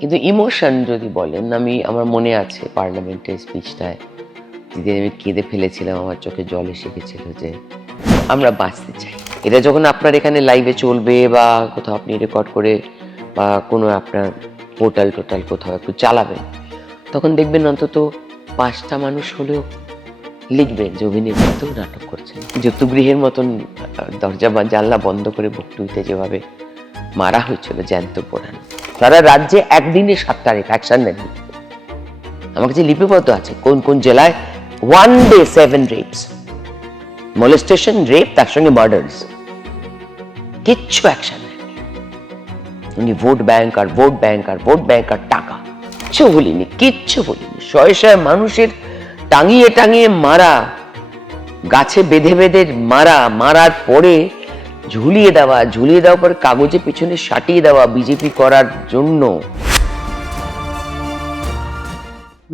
কিন্তু ইমোশন যদি বলেন, আমার মনে আছে পার্লামেন্টের স্পিচটায় যেদিন আমি কেঁদে ফেলেছিলাম, আমার চোখে জল এসে গেছিল যে আমরা বাঁচতে চাই। এটা যখন আপনার এখানে লাইভে চলবে বা কোথাও আপনি রেকর্ড করে বা কোনো আপনার পোর্টাল কোথাও একটু চালাবেন, তখন দেখবেন অন্তত 5টা মানুষ হলেও লিখবেন যে অভিনেত্রী তো নাটক করছেন। যুদ্ধগৃহের মতন দরজা বা জানলা বন্ধ করে বকটুইতে যেভাবে মারা হয়েছিল জ্যান্ত পোড়ানো, সারা রাজ্যে একদিনে 7 তারিখ অ্যাকশন নেন। আমার কাছে লিপিবদ্ধ আছে কোন কোন জেলায় 1 day 7 রেপস, molestation, রেপ, তার সঙ্গে মার্ডার্স, কিচ্ছু অ্যাকশন নেই। উনি ভোট ব্যাংক আর টাকা, কিচ্ছু বলিনি। শয়ে শয়ে মানুষের টাঙিয়ে মারা, গাছে বেঁধে মারার পরে ঝুলিয়ে দেওয়ার পর কাগজে পিছনে সাটিয়ে দেওয়া বিজেপি করার জন্য।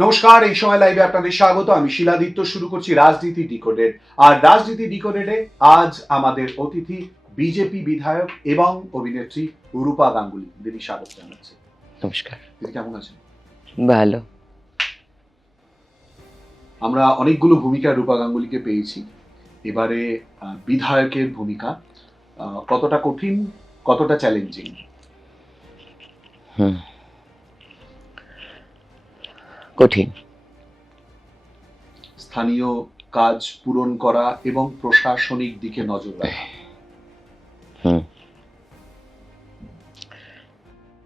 নমস্কার, এই সময় লাইভে আপনাদের স্বাগত। আমি শিলাদিত্য। শুরু করছি রাজনীতি ডিকোডেড। আর রাজনীতি ডিকোডেডে আজ আমাদের অতিথি বিজেপি বিধায়ক এবং অভিনেত্রী রূপা গাঙ্গুলি। দিদি স্বাগত জানাচ্ছি। নমস্কার। দিদি কেমন আছেন? ভালো। আমরা অনেকগুলো ভূমিকা রূপা গাঙ্গুলিকে পেয়েছি। এবারে বিধায়কের ভূমিকা কতটা কঠিন, কতটা চ্যালেঞ্জিং? কঠিন। স্থানীয় কাজ পূরণ করা এবং প্রশাসনিক দিকে নজর রাখা।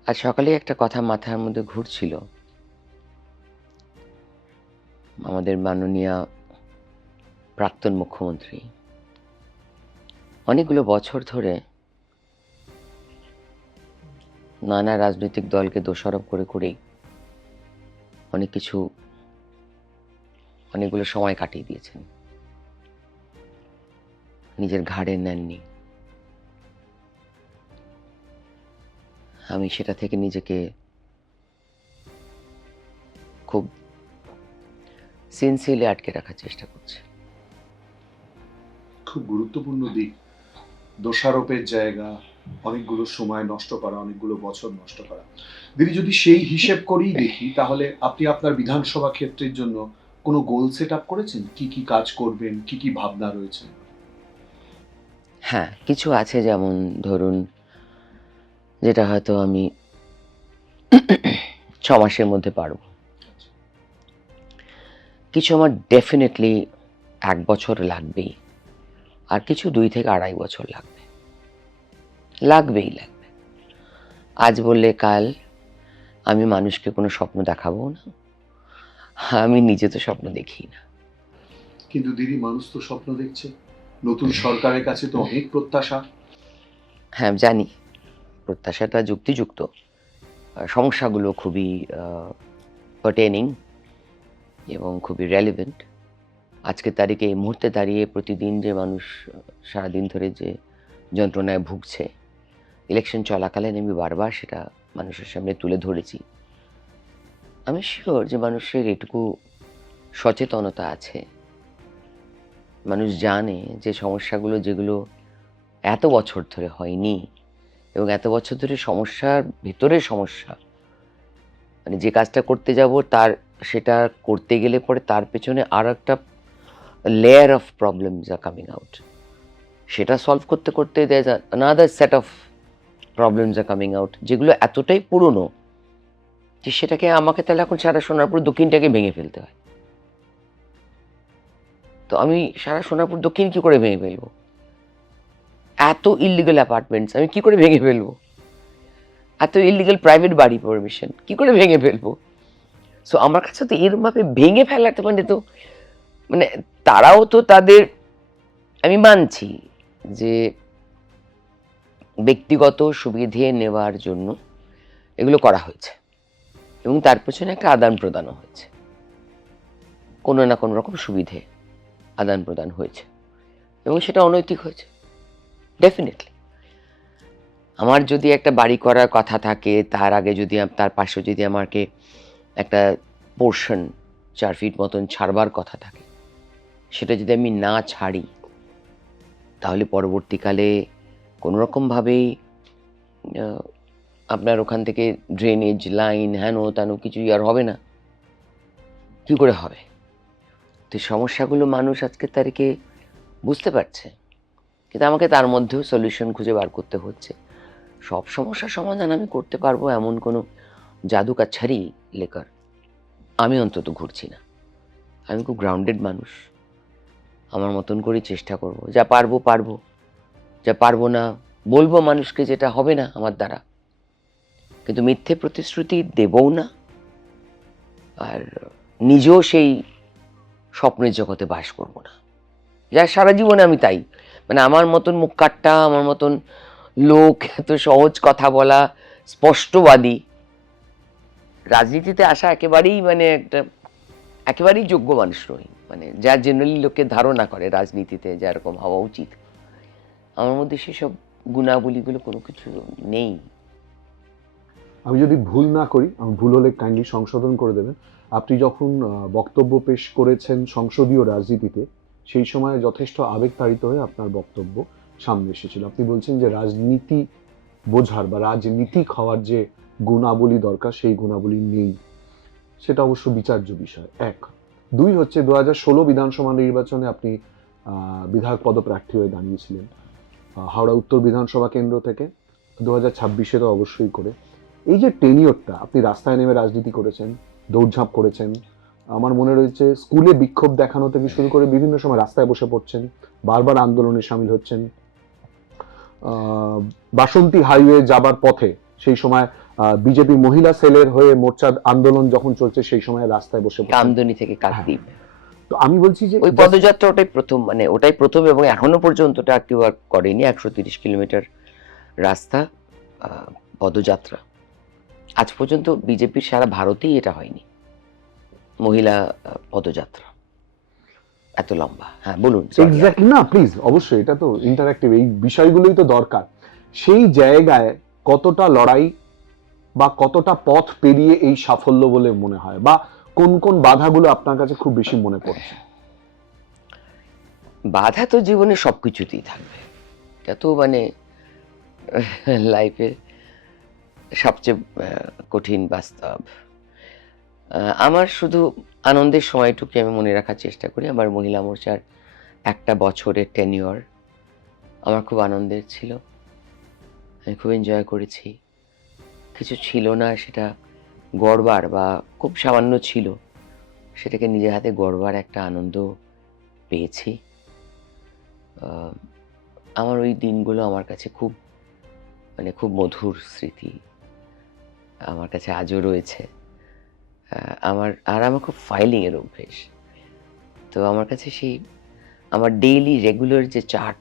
আজ সকালে একটা কথা মাথার মধ্যে ঘুরছিল। আমাদের মাননীয় প্রাক্তন মুখ্যমন্ত্রী অনেকগুলো বছর ধরে নানা রাজনৈতিক দলকে দোষারোপ করেই অনেকগুলো সময় কাটিয়ে দিয়েছেন, নিজের ঘাড়ে নেননি। আমি সেটা থেকে নিজেকে খুব সিনসিয়ারলি আটকে রাখার চেষ্টা করছি। খুব গুরুত্বপূর্ণ দিক। দোষারোপের জায়গা, অনেকগুলো সময় নষ্ট করা, অনেকগুলো বছর নষ্ট করা। দিদি, যদি সেই হিসেব করেই দেখি, তাহলে আপনি আপনার বিধানসভা ক্ষেত্রের জন্য কোনো গোল সেট আপ করেছেন? কি কি কাজ করবেন, কি কি ভাবনা রয়েছে? হ্যাঁ, কিছু আছে। যেমন ধরুন, যেটা হয়তো আমি 6 মাসের মধ্যে পারবো। কিছু আমার ডেফিনেটলি 1 বছর লাগবেই, আর কিছু 2 থেকে 2.5 বছর লাগবেই। আজ বললে কাল আমি মানুষকে কোনো স্বপ্ন দেখাবো না, আমি নিজে তো স্বপ্ন দেখি না। কিন্তু দিদি, মানুষ তো স্বপ্ন দেখছে। নতুন সরকারের কাছে তো অনেক প্রত্যাশা। হ্যাঁ জানি, প্রত্যাশাটা যুক্তিযুক্ত, সমস্যাগুলো খুবই পার্টেনিং এবং খুবই রেলিভেন্ট। আজকের তারিখে, এই মুহূর্তে দাঁড়িয়ে প্রতিদিন যে মানুষ সারাদিন ধরে যে যন্ত্রণায় ভুগছে, ইলেকশন চলাকালীন আমি বারবার সেটা মানুষের সামনে তুলে ধরেছি। আমি শিওর যে মানুষের এটুকু সচেতনতা আছে, মানুষ জানে যে সমস্যাগুলো যেগুলো এত বছর ধরে হয়নি, এবং এত বছর ধরে সমস্যার ভিতরে সমস্যা, মানে যে কাজটা করতে যাব সেটা করতে গেলে পরে তার পেছনে আর একটা layer of problems are coming out. সেটা সলভ করতে there another set of problems are coming out, যেগুলো এতটাই পুরনো যে সেটাকে আমাকে তাহলে এখন সারা সোনারপুর দক্ষিণটাকে ভেঙে ফেলতে হয়। তো আমি সারা সোনারপুর দক্ষিণ কি করে ভেঙে ফেলবো? এত ইলিগাল অ্যাপার্টমেন্টস আমি কি করে ভেঙে ফেলবো? এত ইলিগাল প্রাইভেট বাড়ি পারমিশন কি করে ভেঙে ফেলবো? সো আমার কাছে তো এরমভাবে ভেঙে ফেলাতে মানে তারাও তো তাদের, আমি মানছি যে ব্যক্তিগত সুবিধে নেওয়ার জন্য এগুলো করা হয়েছে, এবং তার পেছনে একটা আদান প্রদানও হয়েছে, কোনো না কোনো রকম সুবিধে আদান প্রদান হয়েছে, এবং সেটা অনৈতিক হয়েছে ডেফিনেটলি। আমার যদি একটা বাড়ি করার কথা থাকে, তার আগে যদি তার পাশে যদি আমাকে একটা পোর্শন 4 ফিট মতন ছাড়বার কথা থাকে, সেটা যদি আমি না ছাড়ি, তাহলে পরবর্তীকালে কোনোরকমভাবেই আপনার ওখান থেকে ড্রেনেজ লাইন হেন তেন কিছুই আর হবে না, কী করে হবে? তো এই সমস্যাগুলো মানুষ আজকের তারিখে বুঝতে পারছে, কিন্তু আমাকে তার মধ্যেও সলিউশন খুঁজে বার করতে হচ্ছে। সব সমস্যার সমাধান আমি করতে পারবো এমন কোনো জাদু কা ছাড়ি লেকার আমি অন্তত ঘুরছি না। আমি খুব গ্রাউন্ডেড মানুষ, আমার মতন করেই চেষ্টা করব, যা পারবো পারবো, যা পারবো না বলবো মানুষকে, যেটা হবে না আমার দ্বারা। কিন্তু মিথ্যে প্রতিশ্রুতি দেবও না, আর নিজেও সেই স্বপ্নের জগতে বাস করব না, যা সারা জীবনে আমি তাই। মানে আমার মতন মুখ কাট্টা, আমার মতন লোক এত সহজ কথা বলা, স্পষ্টবাদী, রাজনীতিতে আসা একেবারেই মানে একেবারেই যোগ্য মানুষ নই। মানে যা জেনারেলি লোকে ধারণা করে রাজনীতিতে যেরকম হওয়া উচিত, আমার মধ্যে সেসব গুণাবলীগুলো কোনো কিছু নেই। আমি যদি ভুল না করি, আমি ভুল হলে কাইন্ডলি সংশোধন করে দেবেন। আপনি যখন বক্তব্য পেশ করেছেন সংসদীয় রাজনীতিতে, সেই সময় যথেষ্ট আবেগতাড়িত হয়ে আপনার বক্তব্য সামনে এসেছিল। আপনি বলছেন যে রাজনীতি বোঝার বা রাজনীতিক হওয়ার যে গুণাবলী দরকার, সেই গুণাবলী নেই। সেটা অবশ্য বিচার্য বিষয়। এক। দুই হচ্ছে 2016 বিধানসভা নির্বাচনে আপনি বিধায়ক পদপ্রার্থী হয়ে দাঁড়িয়েছিলেন হাওড়া উত্তর বিধানসভা কেন্দ্র থেকে, 2026-এ তো অবশ্যই করে। এই যে টেনিওরটা, আপনি রাস্তায় নেমে রাজনীতি করেছেন, দৌড়ঝাঁপ করেছেন, আমার মনে রয়েছে স্কুলে বিক্ষোভ দেখানো থেকে শুরু করে বিভিন্ন সময় রাস্তায় বসে পড়ছেন, বারবার আন্দোলনে সামিল হচ্ছেন। বাসন্তী হাইওয়ে যাবার পথে সেই সময় বিজেপি মহিলা সেলের হয়ে মোর্চা আন্দোলন যখন চলছে, সেই সময় রাস্তায় বসে পড়ছেন। আমদনি থেকে কাকদ্বীপ। তো আমি বলছি যে ওই পদযাত্রা ওটাই প্রথম, মানে ওটাই প্রথম, এবং এখনো পর্যন্ত ওটা কেউ আর করেনি। 130 কিলোমিটার রাস্তা পদযাত্রা আজ পর্যন্ত বিজেপির সারা ভারতেই এটা হয়নি, মহিলা পদযাত্রা এত লম্বা। হ্যাঁ বলুন। এক্স্যাক্টলি, না প্লিজ, অবশ্যই এটা তো ইন্টারঅ্যাক্টিভ, এই বিষয়গুলোই তো দরকার। সেই জায়গায় কতটা লড়াই বা কতটা পথ পেরিয়ে এই সাফল্য বলে মনে হয়, বা কোন কোন বাধাগুলো আপনার কাছে খুব বেশি মনে পড়ছে? বাধা তো জীবনে সবকিছুতেই থাকবে, এটা তো মানে লাইফের সবচেয়ে কঠিন বাস্তব। আমার শুধু আনন্দের সময়টুকু আমি মনে রাখার চেষ্টা করি। আমার মহিলা মোর্চার একটা বছরের টেনিওর আমার খুব আনন্দের ছিল, আমি খুব এনজয় করেছি। কিছু ছিল না সেটা গড়বার, বা খুব সামান্য ছিল সেটাকে নিজের হাতে গড়বার একটা আনন্দ পেয়েছি। আমার ওই দিনগুলো আমার কাছে খুব মানে খুব মধুর স্মৃতি আমার কাছে আজও রয়েছে। আমার খুব ফাইলিংয়ের অভ্যেস, তো আমার কাছে সেই আমার ডেইলি রেগুলার যে চার্ট,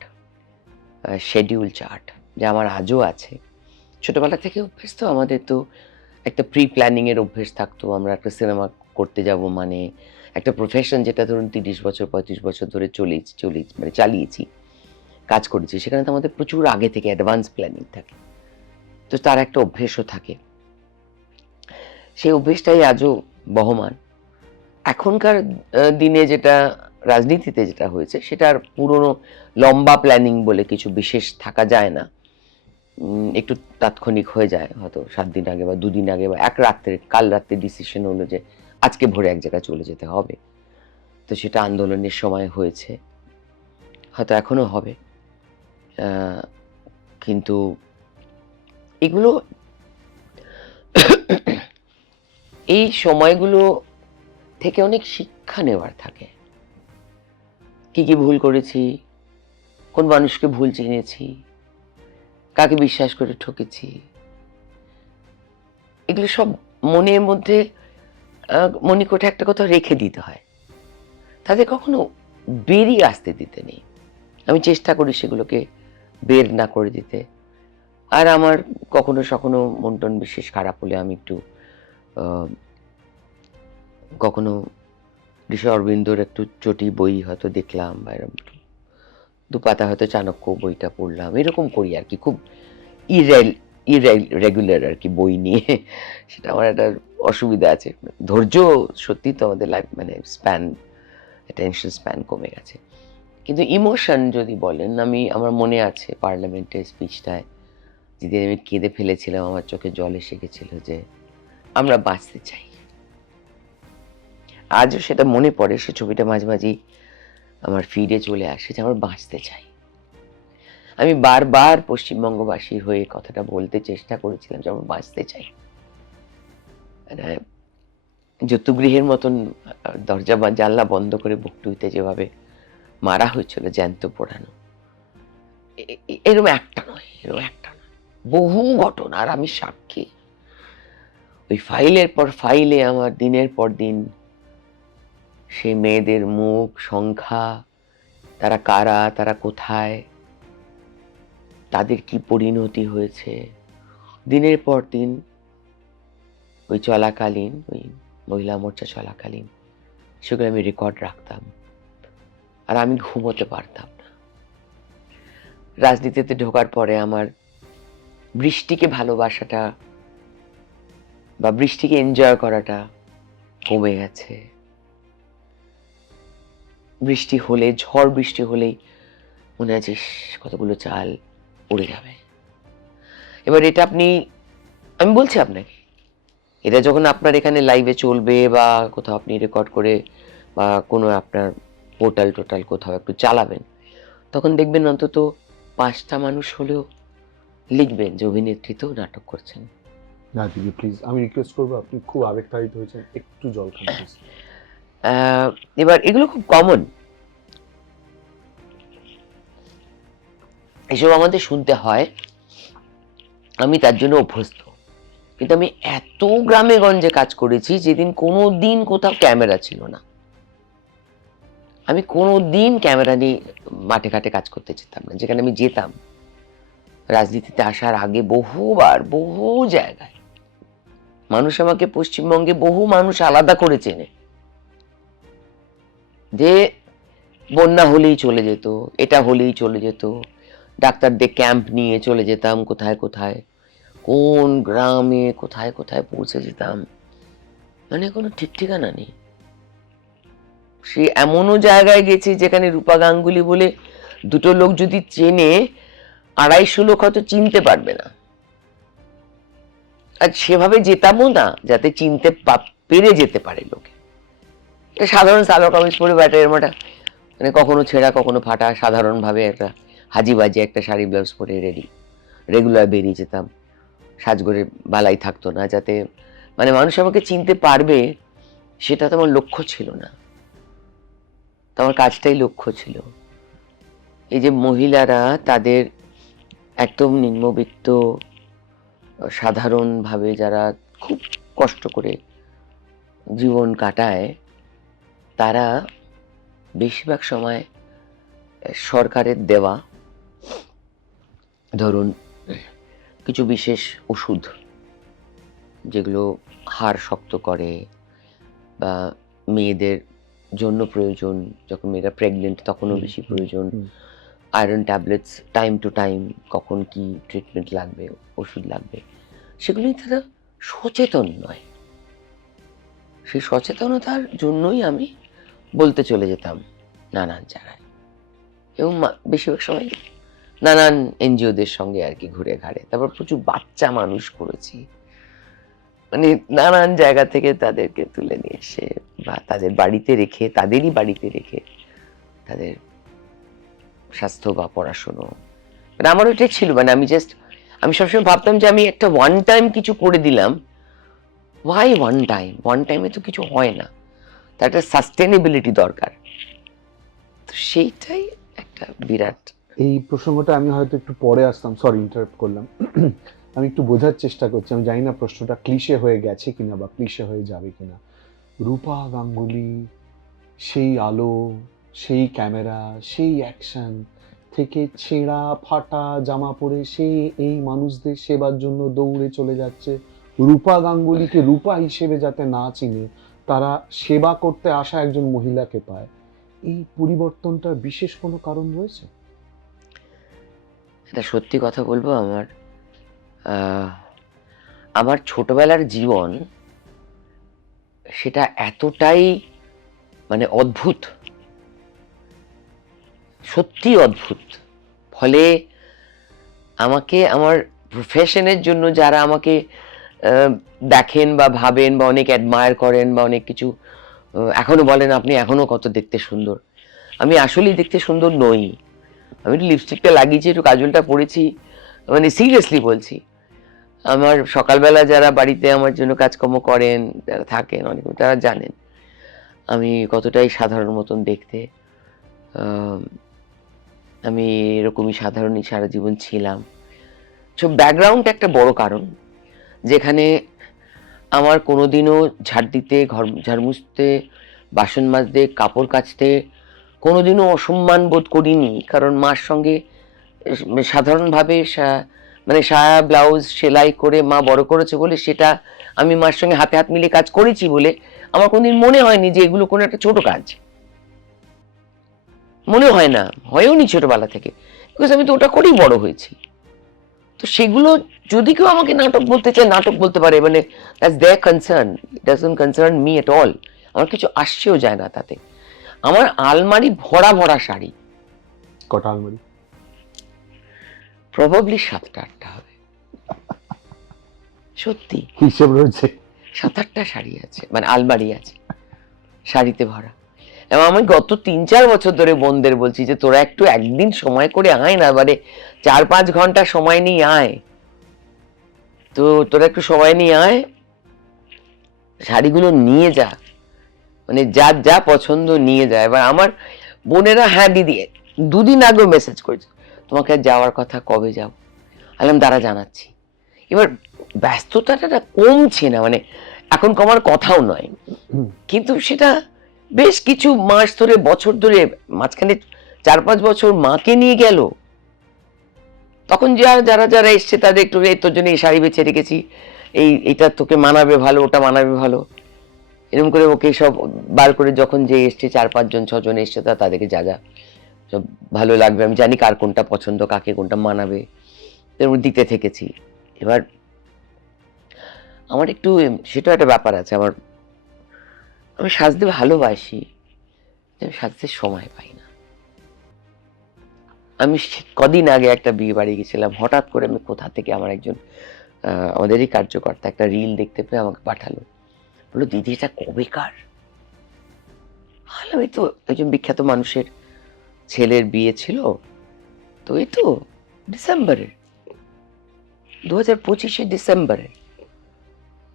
শেডিউল চার্ট, যা আমার আজও আছে। ছোটোবেলা থেকে অভ্যেস, তো আমাদের তো একটা প্রি প্ল্যানিংয়ের অভ্যেস থাকতো। আমরা একটা সিনেমা করতে যাব মানে একটা প্রফেশন, যেটা ধরুন 30 বছর 35 বছর ধরে মানে চালিয়েছি, কাজ করেছি, সেখানে তো আমাদের প্রচুর আগে থেকে অ্যাডভান্স প্ল্যানিং থাকে, তো তার একটা অভ্যেসও থাকে। সেই অভ্যেসটাই আজও বহমান। এখনকার দিনে যেটা রাজনীতিতে যেটা হয়েছে, সেটার পুরনো লম্বা প্ল্যানিং বলে কিছু বিশেষ থাকা যায় না। একটু তাৎক্ষণিক হয়ে যায়, হয়তো 7 দিন আগে বা 2 দিন আগে বা এক রাত্রে, কাল রাত্রে ডিসিশন হলো যে আজকে ভোরে এক জায়গায় চলে যেতে হবে, তো সেটা আন্দোলনের সময় হয়েছে, হয়তো এখনো হবে। কিন্তু এগুলো এই সময়গুলো থেকে অনেক শিক্ষা নেওয়ার থাকে। কি কি ভুল করেছি, কোন মানুষকে ভুল চিনেছি, কাকে বিশ্বাস করে ঠকেছি, এগুলো সব মনের মধ্যে মণিকোঠে একটা কথা রেখে দিতে হয়, তাদের কখনো বেরিয়ে আসতে দিতে নেই। আমি চেষ্টা করি সেগুলোকে বের না করে দিতে। আর আমার কখনো সখনো মন টন বিশেষ খারাপ হলে আমি একটু কখনো ঋষি অরবিন্দর একটু চটি বই হয়তো দেখলাম, বা এরকম দুপাতা হয়তো চাণক্য বইটা পড়লাম, এরকম করি আর কি, খুব ইরেগুলার আর কি বই নিয়ে। সেটা আমার একটা অসুবিধা আছে, ধৈর্য সত্যি তো আমাদের লাইফ মানে স্প্যান, অ্যাটেনশন স্প্যান কমে গেছে। কিন্তু ইমোশন যদি বলেন, আমার মনে আছে পার্লামেন্টের স্পিচটায় যেদিন আমি কেঁদে ফেলেছিলাম, আমার চোখে জল এসে গেছিল যে আমরা বাঁচতে চাই। আজও সেটা মনে পড়ে, সে ছবিটা মাঝে মাঝেই আমার ফিডে চলে আসে যে আমরা বাঁচতে চাই। আমি বারবার পশ্চিমবঙ্গবাসীর হয়ে কথাটা বলতে চেষ্টা করেছিলাম যে আমরা বাঁচতে চাই। মানে যতুগৃহের মতন দরজা বা জানলা বন্ধ করে বুকটুইতে যেভাবে মারা হয়েছিল জ্যান্ত পোড়ানো, এরকম একটা নয়, বহু ঘটনা। আর আমি সাক্ষী। ওই ফাইলের পর ফাইলে আমার দিনের পর দিন সেই মেয়েদের মুখ, সংখ্যা, তারা কারা, তারা কোথায়, তাদের কি পরিণতি হয়েছে, দিনের পর দিন ওই চলাকালীন, ওই মহিলা মোর্চা চলাকালীন সেগুলো আমি রেকর্ড রাখতাম। আর আমি ঘুমোতে পারতাম না। রাজনীতিতে ঢোকার পরে আমার বৃষ্টিকে ভালোবাসাটা বা বৃষ্টিকে এনজয় করাটা কমে গেছে। বৃষ্টি হলে, ঝড় বৃষ্টি হলেই মনে আছে কতগুলো চাল উড়ে যাবে। এবার এটা আমি বলছি আপনাকে, এটা যখন আপনার এখানে লাইভে চলবে বা কোথাও আপনি রেকর্ড করে বা কোনো আপনার পোর্টাল কোথাও একটু চালাবেন, তখন দেখবেন অন্তত 5টা মানুষ হলেও লিখবেন যে অভিনেত্রী তো নাটক করছেন। না দিদি প্লিজ, আমি রিকোয়েস্ট করবো, আপনি খুব আবেগতাড়িত হয়েছেন, একটু জল খান প্লিজ। এবার এগুলো খুব কমন, এসব আমাদের শুনতে হয়, আমি তার জন্য অভ্যস্ত। কিন্তু আমি এত গ্রামে গঞ্জে কাজ করেছি যেদিন কোনো দিন কোথাও ক্যামেরা ছিল না। আমি কোনো দিন ক্যামেরা নিয়ে মাঠে ঘাটে কাজ করতে যেতাম না। যেখানে আমি যেতাম রাজনীতিতে আসার আগে বহুবার, বহু জায়গায় মানুষ আমাকে, পশ্চিমবঙ্গে বহু মানুষ আলাদা করে চেনে, যে বন্যা হলেই চলে যেত, এটা হলেই চলে যেত, ডাক্তারদের ক্যাম্প নিয়ে চলে যেতাম কোথায় কোথায়, কোন গ্রামে কোথায় কোথায় পৌঁছে যেতাম, মানে কোনো ঠিক ঠিকানা নেই। সে এমনও জায়গায় গেছি যেখানে রূপা গাঙ্গুলি বলে দুটো লোক যদি চেনে, 250 লোক হয়তো চিনতে পারবে না। আর সেভাবে যেতামও না যাতে চিনতে পেরে যেতে পারে লোকে। সাধারণ সালোয়ার কামিজ পরে ব্যাটারের মোটা, মানে কখনো ছেঁড়া কখনো ফাটা, সাধারণভাবে একটা হাজিবাজি একটা শাড়ি ব্লাউজ পরে রেগুলার বেরিয়ে যেতাম। সাজগরে বালাই থাকতো না, যাতে মানে মানুষ আমাকে চিনতে পারবে সেটা তো আমার লক্ষ্য ছিল না, আমার কাজটাই লক্ষ্য ছিল। এই যে মহিলারা তাদের একদম নিম্নবিত্ত সাধারণভাবে যারা খুব কষ্ট করে জীবন কাটায়, তারা বেশিরভাগ সময় সরকারের দেওয়া ধরুন কিছু বিশেষ ওষুধ, যেগুলো হাড় শক্ত করে বা মেয়েদের জন্য প্রয়োজন, যখন মেয়েরা প্রেগনেন্ট তখনও বেশি প্রয়োজন, iron tablets time to time, কখন কি ট্রিটমেন্ট লাগবে, ওষুধ লাগবে, সেগুলোই তারা সচেতন নয়। সেই সচেতনতার জন্যই আমি বলতে চলে যেতাম নানান জায়গায়, এবং বেশিরভাগ সময় নানান এনজিওদের সঙ্গে আর কি ঘুরে ঘাড়ে। তারপর প্রচুর বাচ্চা মানুষ করেছি, মানে নানান জায়গা থেকে তাদেরকে তুলে নিয়ে এসে বা তাদের বাড়িতে রেখে, তাদেরই বাড়িতে রেখে তাদের স্বাস্থ্য বা পড়াশুনো, মানে আমার ওইটাই ছিল। মানে আমি সবসময় ভাবতাম যে আমি একটা ওয়ান টাইম কিছু করে দিলাম। ওয়াই ওয়ান টাইমে তো কিছু হয় না, তার একটা সাস্টেনেবিলিটি দরকার। তো সেইটাই একটা বিরাট। এই প্রসঙ্গটা আমি হয়তো একটু পরে আসতাম, সরি ইন্টারাপ্ট করলাম। আমি একটু বোঝার চেষ্টা করছি, আমি জানি না প্রশ্নটা ক্লিশে হয়ে গেছে কিনা বা ক্লিশে হয়ে যাবে কিনা। রূপা গাঙ্গুলি, সেই আলো, সেই ক্যামেরা, সেই অ্যাকশন থেকে ছেঁড়া ফাটা জামা পরে সেই এই মানুষদের সেবার জন্য দৌড়ে চলে যাচ্ছে। রূপা গাঙ্গুলিকে রূপা হিসেবে যাতে না চিনে, তারা সেবা করতে আসা একজন মহিলাকে পায়। এই পরিবর্তনটার বিশেষ কোনো কারণ রয়েছে? এটা সত্যি কথা বলবো, আমার ছোটবেলার জীবন সেটা এতটাই মানে অদ্ভুত, সত্যি অদ্ভুত। ফলে আমাকে আমার প্রফেশনের জন্য যারা আমাকে দেখেন বা ভাবেন বা অনেক অ্যাডমায়ার করেন বা অনেক কিছু এখনো বলেন আপনি এখনো কত দেখতে সুন্দর, আমি আসলেই দেখতে সুন্দর নই। আমি একটু লিপস্টিকটা লাগিয়েছি, একটু কাজলটা পরেছি, মানে সিরিয়াসলি বলছি। আমার সকালবেলা যারা বাড়িতে আমার জন্য কাজকর্ম করেন, যারা থাকেন অনেক, তারা জানেন আমি কতটাই সাধারণ মতন দেখতে। আমি এরকমই সাধারণই সারা জীবন ছিলাম। সো ব্যাকগ্রাউন্ড একটা বড় কারণ, যেখানে আমার কোনোদিনও ঝাড় দিতে, ঘর ঝাড় মুছতে, বাসন মাজতে, কাপড় কাচতে কোনোদিনও অসম্মান বোধ করিনি। কারণ মার সঙ্গে সাধারণভাবে মানে সায়া ব্লাউজ সেলাই করে মা বড় করেছে বলে সেটা আমি মার সঙ্গে হাতে হাত মিলিয়ে কাজ করেছি বলে আমার কোনোদিন মনে হয়নি যে এগুলো কোনো একটা ছোট কাজ। মনে হয় না, হয়ও নি ছোটবেলা থেকে, বিকজ আমি তো ওটা করেই বড় হয়েছি। তো সেগুলো যদি কেউ আমাকে নাটক বলতে চায়, নাটক বলতে পারে, মানে that's their concern, it doesn't concern me at all. আমার কিছু আসছেও যায় না তাতে। আমার আলমারি ভরা ভরা শাড়ি। কটা আলমারি? প্রবাবলি 7-8টা হবে, সত্যি হিসেব রয়েছে? 7-8টা শাড়ি আছে, মানে আলমারি আছে শাড়িতে ভরা। এবং আমি গত 3-4 বছর ধরে বোনদের বলছি যে তোরা একটু একদিন সময় করে আয় না, মানে 4-5 ঘন্টা সময় নিয়ে আয়, তো তোরা একটু সময় নিয়ে আয়, শাড়িগুলো নিয়ে যা, মানে যার যা পছন্দ নিয়ে যায়। এবার আমার বোনেরা, হ্যাঁ দিদি 2 দিন আগেও মেসেজ করেছে তোমাকে যাওয়ার কথা, কবে যাও? আলাম তারা জানাচ্ছি। এবার ব্যস্ততাটা কমছে না, মানে এখন কমার কথাও নয়, কিন্তু সেটা বেশ কিছু মাস ধরে, বছর ধরে, মাঝখানে 4-5 বছর মাকে নিয়ে গেল। তখন যারা যারা এসছে তাদের একটু তোর জন্য এই শাড়ি বেছে রেখেছি, এটা তোকে মানাবে ভালো, ওটা মানাবে ভালো, এরকম করে ওকে সব বার করে, যখন যে এসছে 4-5 জন 6 জন এসছে তাদেরকে যা যা সব ভালো লাগবে, আমি জানি কার কোনটা পছন্দ, কাকে কোনটা মানাবে, এরকম দিতে থেকেছি। এবার আমার একটু সেটা একটা ব্যাপার আছে, আমি সাজতে ভালোবাসি, আমি সাজতে সময় পাই না। আমি কদিন আগে একটা বিয়ে বাড়ি গেছিলাম, হঠাৎ করে আমি কোথা থেকে আমার একজন আমাদেরই কার্যকর্তা একটা রিল দেখতে পেয়ে আমাকে পাঠালো, বললো দিদি এটা কবেকার? আমি তো একজন বিখ্যাত মানুষের ছেলের বিয়ে ছিল, তো এই তো ডিসেম্বরের, 2025 ডিসেম্বরের,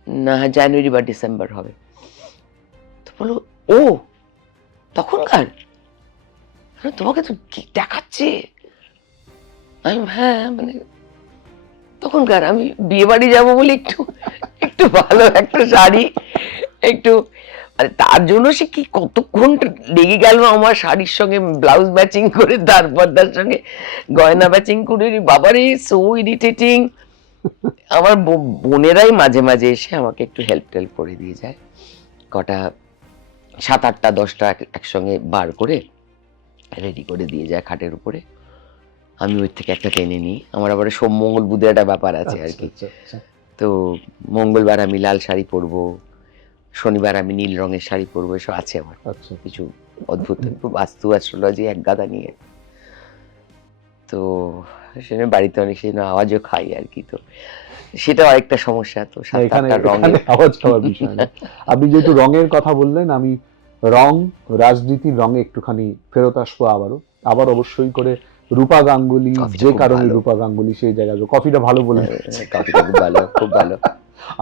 না জানুয়ারি বা ডিসেম্বর হবে। তো বললো ও তখনকার, তোমাকে তো দেখাচ্ছে। আমি হ্যাঁ, মানে তখনকার আমি বিয়ে বাড়ি যাবো বলে একটু একটু ভালো একটা শাড়ি, একটু, মানে তার জন্য সে কি কতক্ষণ লেগে গেল আমার শাড়ির সঙ্গে ব্লাউজ ম্যাচিং করে, তারপর তার সঙ্গে গয়না ম্যাচিং করে, বাবারে সো ইরিটেটিং। আমার বোনেরাই মাঝে মাঝে এসে আমাকে একটু হেল্প করে দিয়ে যায়, কটা 7-8টা 10টা একসঙ্গে বার করে রেডি করে দিয়ে যায় খাটের উপরে, আমি ওই থেকে একটা টেনে নিই। আমার আবার সোম মঙ্গল বুধের একটা ব্যাপার আছে আর কি। তো মঙ্গলবার আমি লাল শাড়ি পরবো, শনিবার আমি নীল রঙের শাড়ি পরবো, এসব আছে আমার কিছু অদ্ভুত বাস্তু অ্যাস্ট্রোলজি এক গাদা নিয়ে। তো সেটা বাড়িতে অনেক সেদিন আওয়াজও খাই আর কি, তো সেটা আরেকটা সমস্যা। তো 7-8টা রঙের আওয়াজ খাওয়ার বিষয় না। আপনি যেহেতু রঙের কথা বললেন, আমি রং, রাজনীতির রঙে একটুখানি ফেরত আসবো আবার অবশ্যই করে। রূপা গাঙ্গুলি, যে কারণে রূপা গাঙ্গুলি, সেই জায়গায় কফিটা ভালো বলে, কফিটা খুব ভালো, খুব ভালো।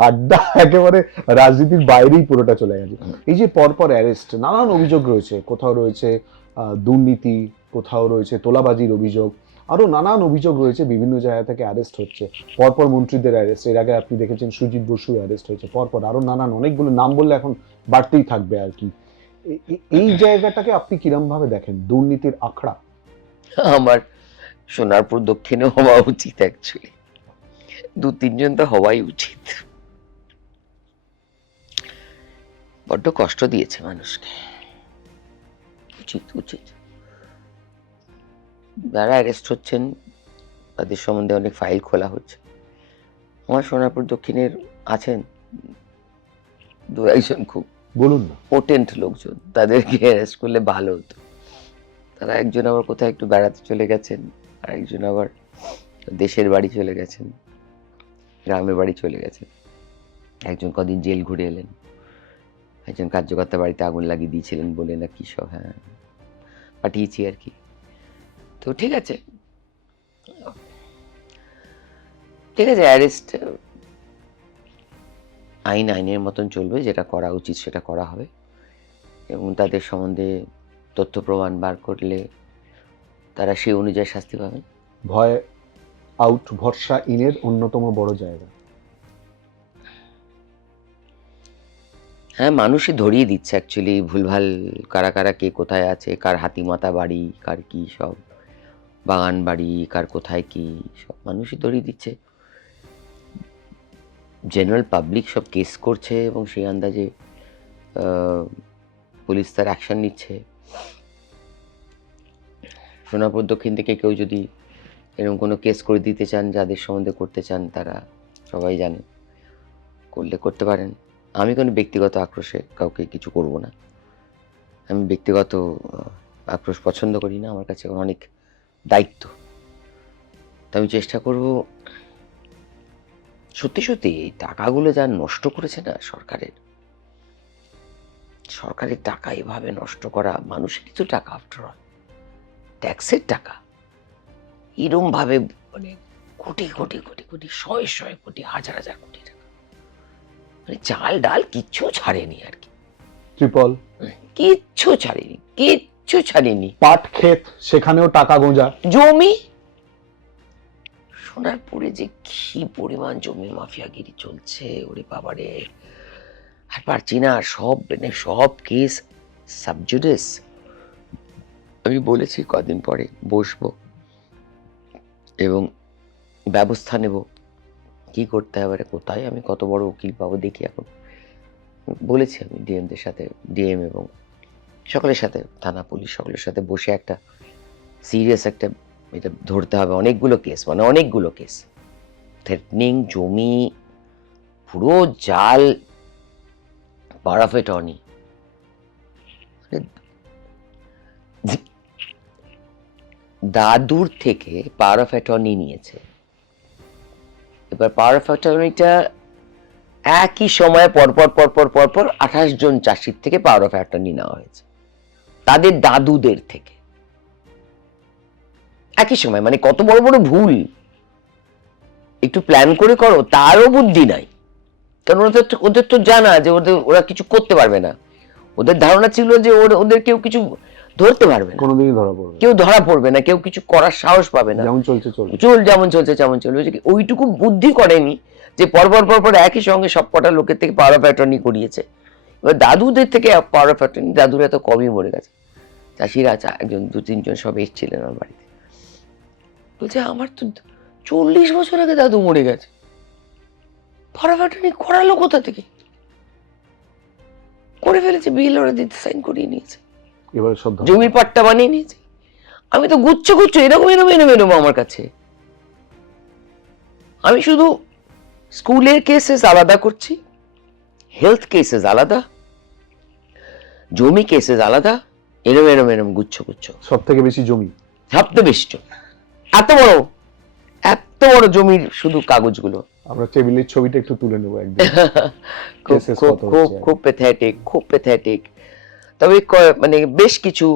আড্ডা একেবারে রাজনীতির বাইরেই পুরোটা চলে গেছে। এই যে পরপর অ্যারেস্ট, নানান অভিযোগ রয়েছে, কোথাও রয়েছে দুর্নীতি, কোথাও রয়েছে তোলাবাজির অভিযোগ, আরো নানান অভিযোগ রয়েছে, বিভিন্ন জায়গা থেকে অ্যারেস্ট হচ্ছে, পরপর মন্ত্রীদের অ্যারেস্ট, এর আগে আপনি দেখেছেন সুজিত বসু অ্যারেস্ট হয়েছে, পরপর আরো নানান, অনেকগুলো নাম বললে এখন বাড়তেই থাকবে আর কি। এই জায়গাটাকে আপনি কিরম ভাবে দেখেন, দুর্নীতির আখড়া? আমার সোনারপুর দক্ষিণে হওয়া উচিত, অ্যাকচুয়ালি 2-3 জন তো হওয়াই উচিত। বড্ড কষ্ট দিয়েছে মানুষকে, উচিত উচিত। যারা অ্যারেস্ট হচ্ছেন তাদের সম্বন্ধে অনেক ফাইল খোলা হচ্ছে। আমার সোনারপুর দক্ষিণের আছেন 2-1 জন খুব বলুন না পোটেন্ট লোকজন, তাদেরকে অ্যারেস্ট করলে ভালো হতো। তারা একজন আবার কোথায় একটু বেড়াতে চলে গেছেন, আর একজন আবার দেশের বাড়ি চলে গেছেন। গ্রামের বাড়ি চলে গেছেন, একজন কদিন জেল ঘুরে এলেন, একজন কার্যকর্তা বাড়িতে আগুন লাগিয়ে দিয়েছিলেন বলে না কি সব, হ্যাঁ পাঠিয়েছি আর কি। তো ঠিক আছে, ঠিক আছে, অ্যারেস্ট আইনের মতন চলবে, যেটা করা উচিত সেটা করা হবে, এবং তাদের সম্বন্ধে তথ্য প্রমাণ বার করলে তারা সেই অনুযায়ী শাস্তি পাবেন। ভয় আউট, ভরসা ইনের অন্যতম বড় জায়গা। হ্যাঁ, মানুষই ধরিয়ে দিচ্ছে অ্যাকচুয়ালি ভুলভাল কারা কারা কে কোথায় আছে, কার হাতিমাতা বাড়ি, কার কি সব বাগান বাড়ি, কার কোথায় কি সব মানুষই ধরিয়ে দিচ্ছে। জেনারেল পাবলিক সব কেস করছে এবং সেই আন্দাজে পুলিশ তার অ্যাকশন নিচ্ছে। সোনাপুর দক্ষিণ থেকে কেউ যদি এরকম কোনো কেস করে দিতে চান, যাদের সম্বন্ধে করতে চান, তারা সবাই জানে, করলে করতে পারেন। আমি কোনো ব্যক্তিগত আক্রোশে কাউকে কিছু করব না, আমি ব্যক্তিগত আক্রোশ পছন্দ করি না, আমার কাছে অনেক দায়িত্ব। তো আমি চেষ্টা করব সত্যি সত্যি এই টাকাগুলো যা নষ্ট করেছে না সরকারের টাকা এভাবে নষ্ট করা, মানুষের কিছু টাকা, আফটার অল ট্যাক্সের টাকা, এরম ভাবে মানে কোটি কোটি কোটি কোটি, শয়ে শয়ে কোটি, হাজার হাজার কোটি টাকা, মানে চাল ডাল কিচ্ছু ছাড়েনি আর কি, ট্রিপল কিচ্ছু ছাড়েনি। পাট ক্ষেত, সেখানেও টাকা গোঁজা। জমি, সোনারপুরে যে কি পরিমাণ জমি মাফিয়াগিরি চলছে, ওরে বাবারে, আর পারছি না, সব মানে সব কেস সাবজুডিস। আমি বলেছি কদিন পরে বসবো এবং ব্যবস্থা নেব, কি করতে হবে, কোথায় আমি কত বড় উকিল পাবো দেখি। এখন বলেছি আমি ডিএমদের সাথে, ডিএম এবং সকলের সাথে, থানা পুলিশ সকলের সাথে বসে একটা সিরিয়াস একটা এটা ধরতে হবে। অনেকগুলো কেস, থ্রেটনিং, জমি, পুরো জাল, পাওয়ার অফ অ্যাটর্নি, দাদুর থেকে পাওয়ার অফ অ্যাটর্নি নিয়েছে। এবার পাওয়ার অফ অ্যাটর্নিটা একই সময়ে পরপর 28 জন চাষির থেকে পাওয়ার অফ অ্যাটর্নি নেওয়া হয়েছে, তাদের দাদুদের থেকে একই সময়। মানে কত বড় বড় ভুল, একটু প্ল্যান করে করো, তারও বুদ্ধি নাই। কারণ ওদের তো জানা যে ওরা কিছু করতে পারবে না, ওদের ধারণা ছিল যে ওদের কেউ কিছু ধরতে পারবে না, কোনোদিনই ধরা পড়বে না। কেউ ধরা পড়বে না, কেউ কিছু করার সাহস পাবে না, যেমন চলছে চলবে। যেমন চলছে ওইটুকু বুদ্ধি করেনি যে পরপর একই সঙ্গে সব কটা লোকের থেকে পাওয়ার অফ অ্যাটর্নি করিয়েছে। এবার দাদুদের থেকে পাওয়ার অফ অ্যাটর্নি, দাদুরা তো কমই মরে গেছে, চাষিরা একজন 2-3 জন সব এসেছিলেন আমার বাড়িতে, বলছে আমার তো 40 বছর আগে দাদু মরে গেছে, পাওয়ার অফ অ্যাটর্নি করালো কোথা থেকে, করে ফেলেছে, বিল ওরা দিতে সাইন করিয়ে নিয়েছে, এবারে সব জমির পাট্টা বানিয়ে নিয়েছে। আমি তো গুচ্ছ এরকম আমার কাছে। আমি শুধু স্কুলের কেসেস আলাদা করছি, হেলথ কেসেস আলাদা, জমি কেসেস আলাদা, এরম গুচ্ছ। সব থেকে বেশি জমি, সবচেয়ে বেশি এত বড় জমির শুধু কাগজগুলো। আমরা টেবিলের ছবিটা একটু তুলে নেবো একদিন। Cases কত হচ্ছে? খুব প্যাথেটিক। তবে মানে বেশ কিছু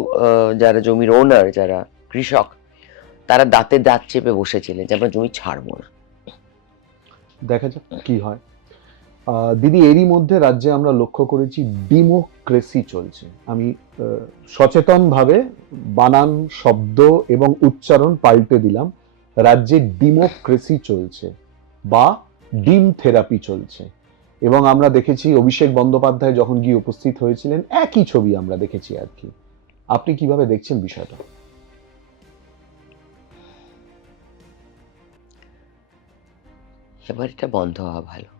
যারা জমির ওনার, যারা কৃষক, তারা দাঁতে দাঁত চেপে বসেছিলেন যে আমরা জমি ছাড়বো না। দেখা যাক কি হয়। দিদি, এরই মধ্যে রাজ্যে আমরা লক্ষ্য করেছি ডেমোক্রেসি চলছে। আমি সচেতনভাবে বানান, শব্দ এবং উচ্চারণ পাল্টে দিলাম। রাজ্যে ডেমোক্রেসি চলছে বা ডিম থেরাপি চলছে, এবং আমরা দেখেছি অভিষেক বন্দ্যোপাধ্যায় যখন গিয়ে উপস্থিত হয়েছিলেন, একই ছবি আমরা দেখেছি আর কি। আপনি কিভাবে দেখছেন বিষয়টা? এবার এটা বন্ধ হওয়া ভালো।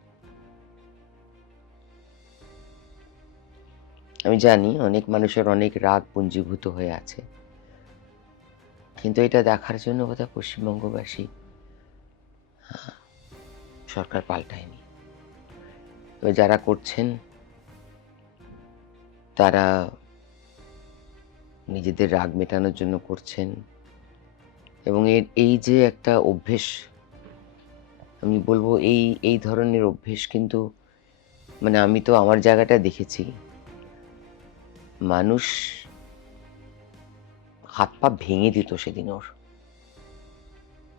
আমি জানি অনেক মানুষের অনেক রাগ পুঞ্জীভূত হয়ে আছে, কিন্তু এটা দেখার জন্য বোধহয় পশ্চিমবঙ্গবাসী সরকার পাল্টায়নি। তবে যারা করছেন তারা নিজেদের রাগ মেটানোর জন্য করছেন, এবং এই যে একটা অভ্যেস, আমি বলবো এই এই ধরনের অভ্যেস কিন্তু, মানে আমি তো আমার জায়গাটা দেখেছি, মানুষ হাত পা ভেঙে দিত সেদিন ওর,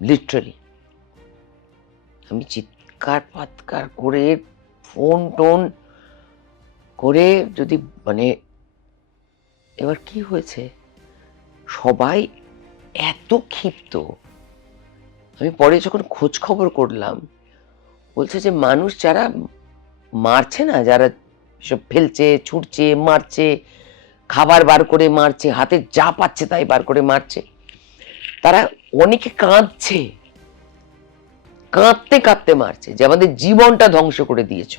লিটারালি। আমি চিৎকার পাৎকার করে ফোন টোন করে যদি মানে, এবার কি হয়েছে, সবাই এত ক্ষিপ্ত। আমি পরে যখন খোঁজ খবর করলাম, বলছে যে মানুষ যারা মারছে না, যারা সব ফেলছে, ছুটছে, মারছে, খাবার বার করে মারছে, হাতে যা পাচ্ছে তাই বার করে মারছে, তারা অনেকে কাঁদছে, কাঁদতে কাঁদতে মারছে যে আমাদের জীবনটা ধ্বংস করে দিয়েছ।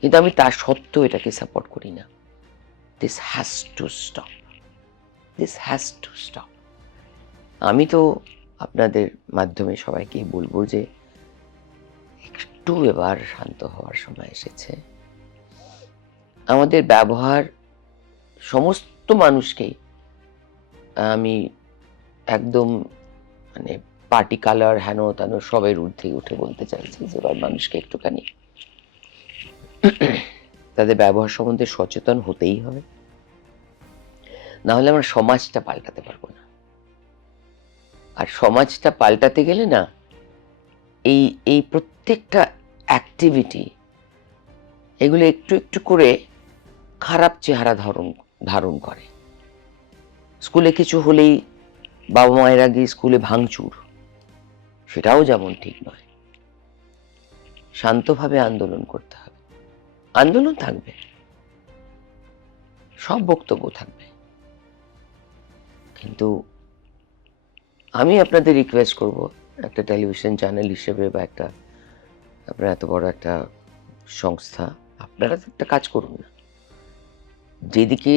কিন্তু আমি তার সত্ত্বেও এটাকে সাপোর্ট করি না। This has to stop, this has to stop. আমি তো আপনাদের মাধ্যমে সবাইকে বলবো যে একটু এবার শান্ত হওয়ার সময় এসেছে। আমাদের ব্যবহার সমস্ত মানুষকেই, আমি একদম মানে পার্টি কালার হেন তেন সবের ঊর্ধ্বে উঠে বলতে চাইছি যে এবার মানুষকে একটুখানি তাদের ব্যবহার সম্বন্ধে সচেতন হতেই হবে, না হলে আমরা সমাজটা পাল্টাতে পারবো না। আর সমাজটা পাল্টাতে গেলে না, এই এই প্রত্যেকটা অ্যাক্টিভিটি, এগুলো একটু একটু করে খারাপ চেহারা ধারণ করে। স্কুলে কিছু হলেই বাবা মায়ের আগে স্কুলে ভাঙচুর, সেটাও যেমন ঠিক নয়। শান্তভাবে আন্দোলন করতে হবে, আন্দোলন থাকবে, সব বক্তব্য থাকবে, কিন্তু আমি আপনাদের রিকোয়েস্ট করব, একটা টেলিভিশন চ্যানেল হিসেবে বা একটা আপনারা এত বড় একটা সংস্থা, আপনারা একটা কাজ করুন না। যেদিকে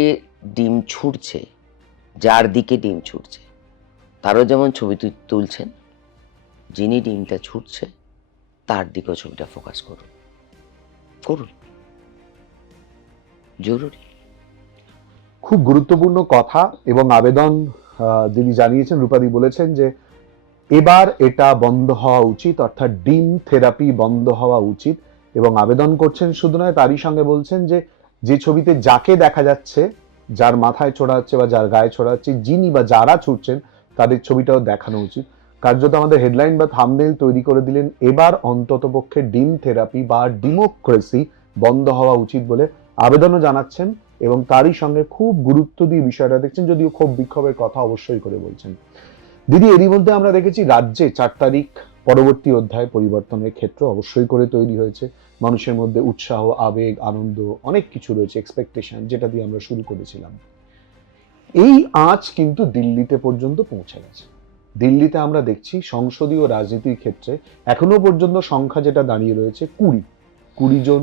ডিম ছুটছে, যার দিকে ডিম ছুটছে তারও যেমন ছবি তুলছেন, যিনি ডিমটা ছুটছে তার দিকেও ছবিটা ফোকাস করুন, করুন, জরুরি। খুব গুরুত্বপূর্ণ কথা এবং আবেদন যিনি জানিয়েছেন, রূপাদি বলেছেন যে এবার এটা বন্ধ হওয়া উচিত, অর্থাৎ ডিম থেরাপি বন্ধ হওয়া উচিত। এবং আবেদন করছেন শুধু নয়, তারই সঙ্গে বলছেন যে যে ছবিতে যাকে দেখা যাচ্ছে, যার মাথায় ছোড়া হচ্ছে বা যার গায়ে ছোড়া হচ্ছে, যিনি বা যারা ছুটছেন তাদের ছবিটাও দেখানো উচিত। কার্যত আমাদের হেডলাইন বা থাম্বনেইল তৈরি করে দিলেন, এবার অন্ততপক্ষে ডিম থেরাপি বা ডেমোক্রেসি বন্ধ হওয়া উচিত বলে আবেদনও জানাচ্ছেন এবং তারই সঙ্গে খুব গুরুত্ব দিয়ে বিষয়টা দেখছেন, যদিও ক্ষোভ বিক্ষোভের কথা অবশ্যই করে বলছেন। দিদি, এরই মধ্যে আমরা দেখেছি রাজ্যে 4 তারিখ পরবর্তী অধ্যায় পরিবর্তনের ক্ষেত্র অবশ্যই করে তৈরি হয়েছে। মানুষের মধ্যে উৎসাহ, আবেগ, আনন্দ অনেক কিছু রয়েছে, এক্সপেকটেশন, যেটা দিয়ে আমরা শুরু করেছিলাম। এই আঁচ কিন্তু দিল্লিতে পর্যন্ত পৌঁছে গেছে। দিল্লিতে আমরা দেখছি সংসদীয় রাজনীতির ক্ষেত্রে এখনো পর্যন্ত সংখ্যা যেটা দাঁড়িয়ে রয়েছে 20 জন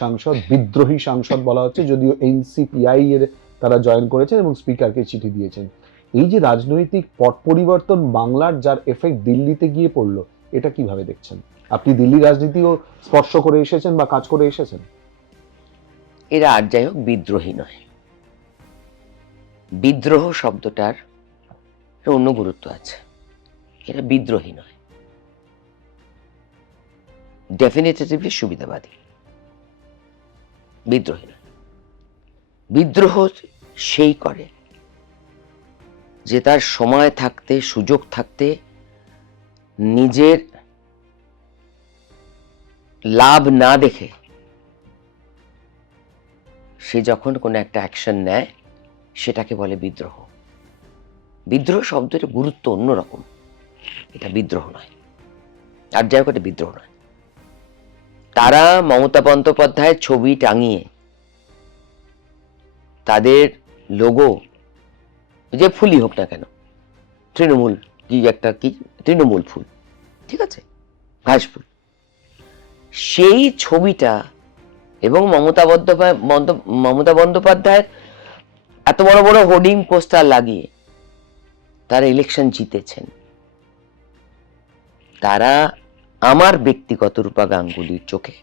সাংসদ, বিদ্রোহী সাংসদ বলা হচ্ছে, যদিও এনসিপিআই এর তারা জয়েন করেছেন এবং স্পিকারকে চিঠি দিয়েছেন। এই যে রাজনৈতিক পট পরিবর্তন বাংলার, যার এফেক্ট দিল্লিতে গিয়ে পড়লো, এটা কিভাবে দেখছেন আপনি? দিল্লি রাজনীতিও স্পর্শ করে এসেছেন বা কাজ করে এসেছেন। এরা আর যাই হোক বিদ্রোহী নয়। বিদ্রোহ শব্দটার অন্য গুরুত্ব আছে। এরা বিদ্রোহী নয়, ডেফিনেটিভলি সুবিধাবাদী, বিদ্রোহী নয়। বিদ্রোহ সেই করে যে তার সময় থাকতে, সুযোগ থাকতে নিজের লাভ না দেখে সে যখন কোনো একটা অ্যাকশন নেয়, সেটাকে বলে বিদ্রোহ। বিদ্রোহ শব্দের গুরুত্ব অন্যরকম, এটা বিদ্রোহ নয়। আর যাই হোক, এটা বিদ্রোহ নয়। তারা মমতা বন্দ্যোপাধ্যায়ের ছবি টাঙিয়ে তাদের লোগো, যে ফুলই হোক না কেন, তৃণমূল কি একটা কি তৃণমূল ফুল, ঠিক আছে, ঘাস ফুল, সেই ছবিটা এবং মমতা বন্দ্যোপাধ্যায়ের এত বড় বড় হোর্ডিং পোস্টার লাগিয়ে তারা ইলেকশন জিতেছেন। তারা আমার ব্যক্তিগত রূপা গাঙ্গুলির চোখে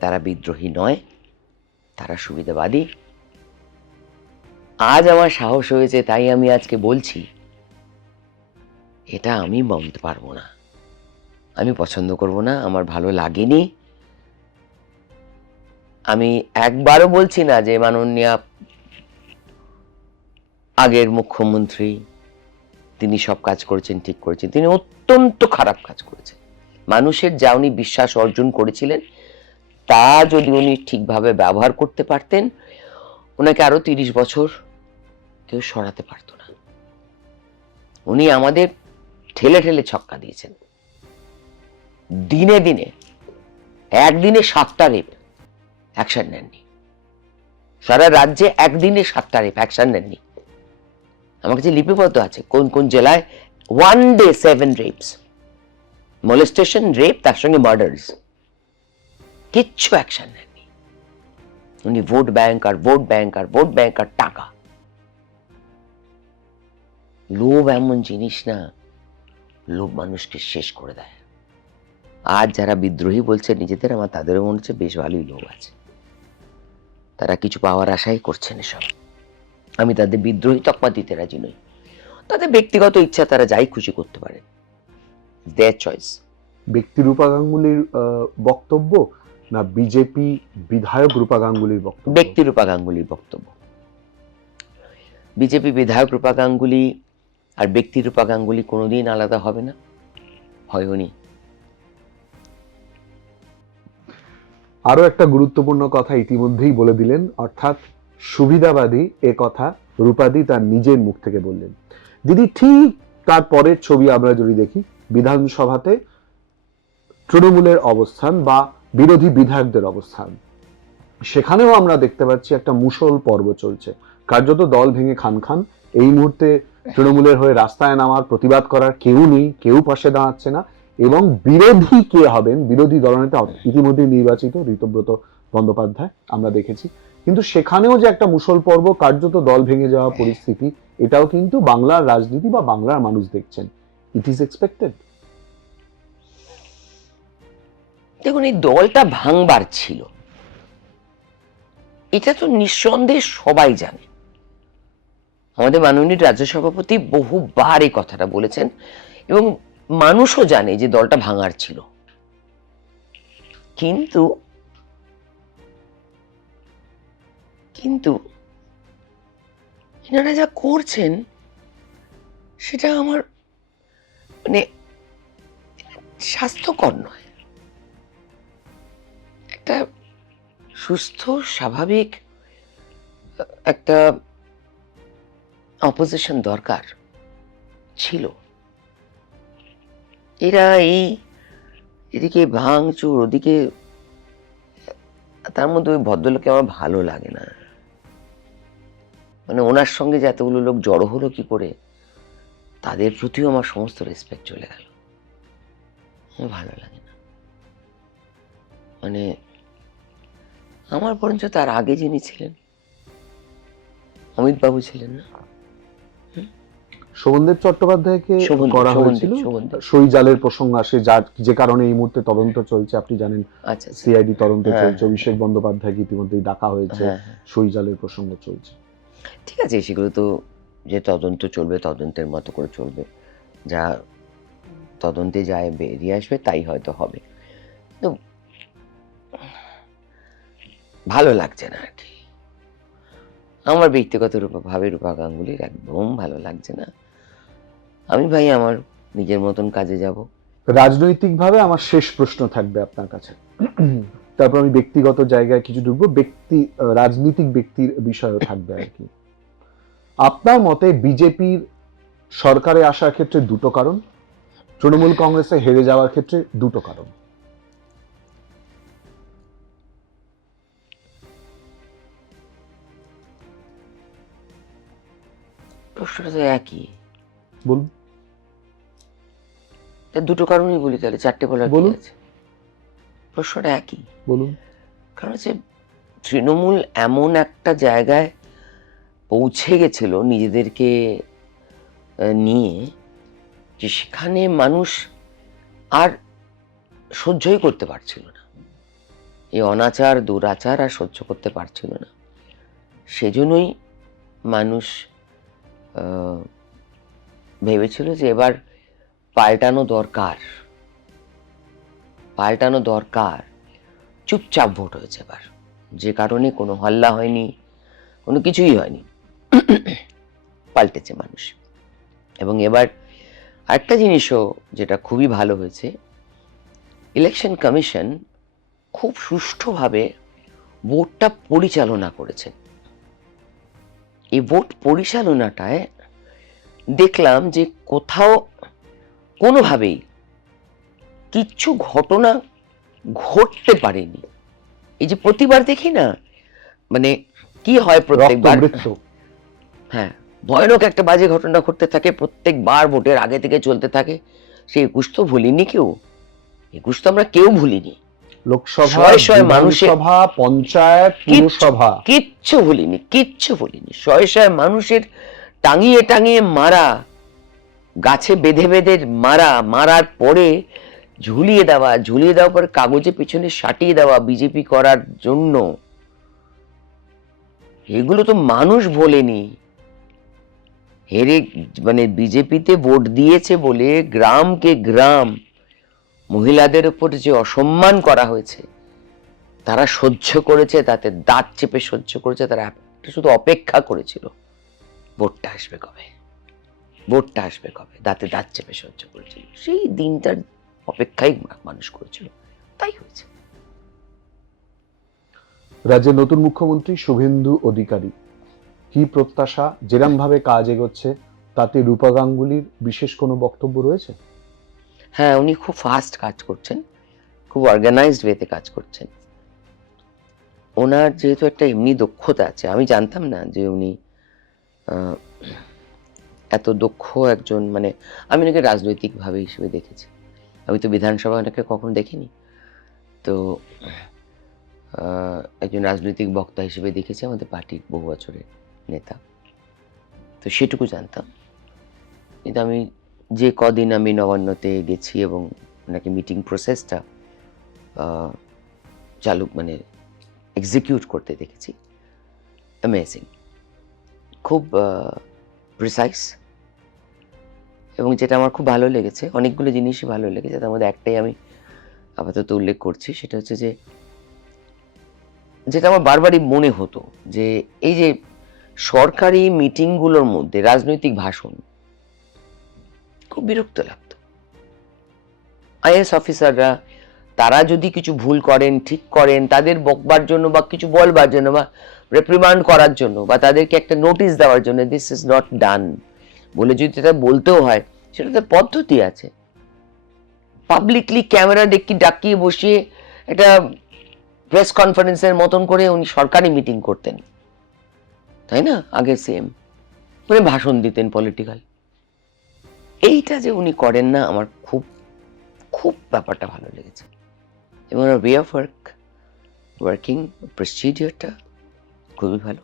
তারা বিদ্রোহী নয়, তারা সুবিধাবাদী। আজ আমার সাহস হয়েছে, তাই আমি আজকে বলছি এটা আমি বলতে পারবো না, আমি পছন্দ করব না, আমার ভালো লাগেনি। আমি একবারও বলছি না যে মাননীয় আগের মুখ্যমন্ত্রী তিনি সব কাজ করেছেন, ঠিক করেছেন। তিনি অত্যন্ত খারাপ কাজ করেছেন। মানুষের যা উনি বিশ্বাস অর্জন করেছিলেন তা যদি উনি ঠিকভাবে ব্যবহার করতে পারতেন, ওনাকে আরো 30 বছর কেউ সরাতে পারতো না। উনি আমাদের ঠেলে ঠেলে ছক্কা দিয়েছেন। দিনে দিনে একদিনে 7টা রেপ, অ্যাকশন নেননি। সারা রাজ্যে একদিনে 7টা রেপ, অ্যাকশন নেননি। আমার কাছে লিপিবদ্ধ আছে কোন কোন জেলায় 1 day 7 রেপস, মোলেস্টেশন, রেপ, তার সঙ্গে মার্ডার্স, কিচ্ছু অ্যাকশন নেননি। উনি ভোট ব্যাংক আর ভোট ব্যাংক আর ভোট ব্যাংক আর টাকা। লোভ এমন জিনিস না, লোভ মানুষকে শেষ করে দেয়। আজ যারা বিদ্রোহী বলছে নিজেদের, আমার তাদেরও মনে হচ্ছে বেশ ভালোই লোভ আছে। তারা কিছু পাওয়ার আশাই করছেন এসব। আমি তাদের বিদ্রোহী তকমা দিতে রাজি নই। তাদের ব্যক্তিগত ইচ্ছা, তারা যাই খুশি করতে পারে, দেয়ার চয়েস। ব্যক্তি রূপা গাঙ্গুলির বক্তব্য না বিজেপি বিধায়ক রূপা গাঙ্গুলির বক্তব্য? ব্যক্তি রূপা গাঙ্গুলির বক্তব্য। বিজেপি বিধায়ক রূপা গাঙ্গুলি আর ব্যক্তি রূপা গাঙ্গুলি কোনোদিন আলাদা হবে না, হয়নি। আরো একটা গুরুত্বপূর্ণ কথা ইতিমধ্যেই বলে দিলেন, অর্থাৎ সুবিধাবাদী এ কথা রূপাদি তার নিজের মুখ থেকে বললেন। দিদি, ঠিক তার পরের ছবি আমরা যদি দেখি, বিধানসভাতে তৃণমূলের অবস্থান বা বিরোধী বিধায়কদের অবস্থান, সেখানেও আমরা দেখতে পাচ্ছি একটা মুষল পর্ব চলছে। কার্যত দল ভেঙে খান খান। এই মুহূর্তে তৃণমূলের হয়ে রাস্তায় নামার, প্রতিবাদ করার কেউ নেই, কেউ পাশে দাঁড়াচ্ছে না। এবং বিরোধী কে হবেন, বিরোধী দলনেতা ইতিমধ্যে নির্বাচিত ঋতব্রত বন্দ্যোপাধ্যায়, আমরা দেখেছি। কিন্তু সেখানেও যে একটা মুষল পর্ব, কার্যত দল ভেঙে যাওয়া পরিস্থিতি, এটাও কিন্তু বাংলার রাজনীতি বা বাংলার মানুষ দেখছেন। It is expected. দেখুন, এই দলটা ভাঙবার ছিল, এটা তো নিঃসন্দেহে সবাই জানে। আমাদের মাননীয় রাজ্য সভাপতি বহুবার এই কথাটা বলেছেন এবং মানুষও জানে যে দলটা ভাঙার ছিল। কিন্তু কিন্তু এনারা যা করছেন সেটা আমার মানে স্বাস্থ্যকর নয়। একটা সুস্থ স্বাভাবিক একটা অপোজিশন দরকার ছিল। এরা এদিকে ভাঙচুর, ওদিকে, তার মধ্যে ওই ভদ্রলোককে আমার ভালো লাগে না। মানে ওনার সঙ্গে যে এতগুলো লোক জড়ো হলো কি করে, তাদের প্রতিও আমার সমস্ত রেসপেক্ট চলে গেল। আমার ভালো লাগে না। মানে আমার বরঞ্চ তার আগে যিনি ছিলেন, অমিত বাবু ছিলেন না, শোভনদেব চট্টোপাধ্যায়কে করা হয়েছিল। সই জালের প্রসঙ্গ আসে, যার যে কারণে এই মুহূর্তে তদন্ত চলছে, আপনি জানেন। আচ্ছা, সিআইডি তদন্ত চলছে। অভিষেক বন্দ্যোপাধ্যায়কে ইতিমধ্যেই ডাকা হয়েছে। সই জালের প্রসঙ্গ চলছে। ঠিক আছে, সেগুলো তো যে তদন্ত চলবে তদন্তের মতো করে চলবে, যা তদন্তে যায় বেরিয়ে আসবে তাই হয়তো হবে। তো ভালো লাগছে না আর কি। আমার ব্যক্তিগত ভাবে রূপা গাঙ্গুলির একদম ভালো লাগছে না। আমি ভাই আমার নিজের মতন কাজে যাব। রাজনৈতিকভাবে আমার শেষ প্রশ্ন থাকবে আপনার কাছে, তারপর আমি ব্যক্তিগত জায়গায় কিছু ঢুকবো, রাজনীতিক ব্যক্তির বিষয়ও থাকবে আর কি। আপনার মতে বিজেপির সরকারে আসার ক্ষেত্রে দুটো কারণ, তৃণমূল কংগ্রেসে হেরে যাওয়ার ক্ষেত্রে দুটো কারণ। প্রশ্নটা তো একই। বলুন। দুটো কারণই বলি, তাহলে চারটে বলার কি আছে? প্রশ্নটা একই, বলুন। কারণ হচ্ছে তৃণমূল এমন একটা জায়গায় পৌঁছে গেছিল নিজেদেরকে নিয়ে, যে সেখানে মানুষ আর সহ্যই করতে পারছিল না। এই অনাচার দুরাচার আর সহ্য করতে পারছিল না। সেজন্যই মানুষ ভেবেছিল যে এবার পাল্টানো দরকার, পাল্টানো দরকার। চুপচাপ ভোট হয়েছে এবার, যে কারণে কোনো হল্লা হয়নি, কোনো কিছুই হয়নি, পাল্টেছে মানুষ। এবং এবার আরেকটা জিনিসও যেটা খুবই ভালো হয়েছে, ইলেকশন কমিশন খুব সুষ্ঠুভাবে ভোটটা পরিচালনা করেছেন। এই ভোট পরিচালনাটায় দেখলাম যে কোথাও কোনোভাবেই কিচ্ছু ঘটনা ঘটতে পারেনি। এই যে প্রতিবার দেখি না, মানে কি হয় প্রত্যেকবার, রক্তমৃত্যু। হ্যাঁ, ভয়ানক একটা বাজে ঘটনা ঘটতে থাকে প্রত্যেকবার, ভোটের আগে থেকে চলতে থাকে। সেই 21 তো ভুলিনি কেউ, 21 তো আমরা কেউ ভুলিনি। লোকসভা, শয়ে শয়ে মানুষের, বিধানসভা, পঞ্চায়েত, পুরসভা, কিচ্ছু ভুলিনি, কিচ্ছু ভুলিনি। শয়ে শয়ে মানুষের টাঙিয়ে টাঙিয়ে মারা, গাছে বেঁধে বেঁধে মারা, মারার পরে ঝুলিয়ে দেওয়া, ঝুলিয়ে দেওয়ার পরে কাগজে পিছনে সাটিয়ে দেওয়া বিজেপি করার জন্য, এগুলো তো মানুষ বলেনি। হেরে মানে বিজেপিতে ভোট দিয়েছে বলে গ্রামকে গ্রাম মহিলাদের উপর যে অসম্মান করা হয়েছে, তারা সহ্য করেছে, তাতে দাঁত চেপে সহ্য করেছে। তারা শুধু অপেক্ষা করেছিল ভোটটা আসবে কবে, ভোটটা আসবে কবে, দাঁতে দাঁত চেপে সহ্য করেছিল। সেই দিনটার অপেক্ষাই মানুষ করেছিল, তাই হয়েছে। রাজ্যের নতুন মুখ্যমন্ত্রী শুভেন্দু অধিকারী, কি প্রত্যাশা? যেরম ভাবে কাজ এগোচ্ছে তাতে রূপা গাঙ্গুলির বিশেষ কোনো বক্তব্য রয়েছে? হ্যাঁ, উনি খুব ফাস্ট কাজ করছেন, খুব অর্গানাইজড ওয়েতে কাজ করছেন। ওনার যেহেতু একটা এমনি দক্ষতা আছে, আমি জানতাম না যে উনি এত দক্ষ একজন, মানে আমি ওনাকে রাজনৈতিকভাবে হিসেবে দেখেছি, আমি তো বিধানসভা ওনাকে কখনো দেখিনি। তো একজন রাজনৈতিক বক্তা হিসেবে দেখেছি, আমাদের পার্টির বহু বছরের নেতা, তো সেটুকু জানতাম। কিন্তু আমি যে কদিন আমি নবান্নতে গেছি এবং ওনাকে মিটিং প্রসেসটা চালু মানে এক্সিকিউট করতে দেখেছি, অ্যামেজিং, খুব প্রিসাইজ। এবং যেটা আমার খুব ভালো লেগেছে, অনেকগুলো জিনিসই ভালো লেগেছে, তার মধ্যে একটাই আমি আপাতত উল্লেখ করছি, সেটা হচ্ছে যে যেটা আমার বারবারই মনে হতো, যে এই যে সরকারি মিটিংগুলোর মধ্যে রাজনৈতিক ভাষণ, খুব বিরক্ত লাগতো। আইএস অফিসাররা তারা যদি কিছু ভুল করেন, ঠিক করেন, তাদের বকবার জন্য বা কিছু বলবার জন্য বা রেপ্রিমান্ড করার জন্য বা তাদেরকে একটা নোটিশ দেওয়ার জন্য, দিস ইজ নট ডান বলে যদি এটা বলতেও হয়, সেটাতে পদ্ধতি আছে। পাবলিকলি ক্যামেরা ডাকিয়ে বসিয়ে একটা প্রেস কনফারেন্সের মতন করে উনি সরকারি মিটিং করতেন, তাই না? আগে সেম মানে ভাষণ দিতেন পলিটিক্যাল। এইটা যে উনি করেন না, আমার খুব খুব ব্যাপারটা ভালো লেগেছে। এবং ওয়ে অফ ওয়ার্কিং প্রসিডিওরটা খুবই ভালো।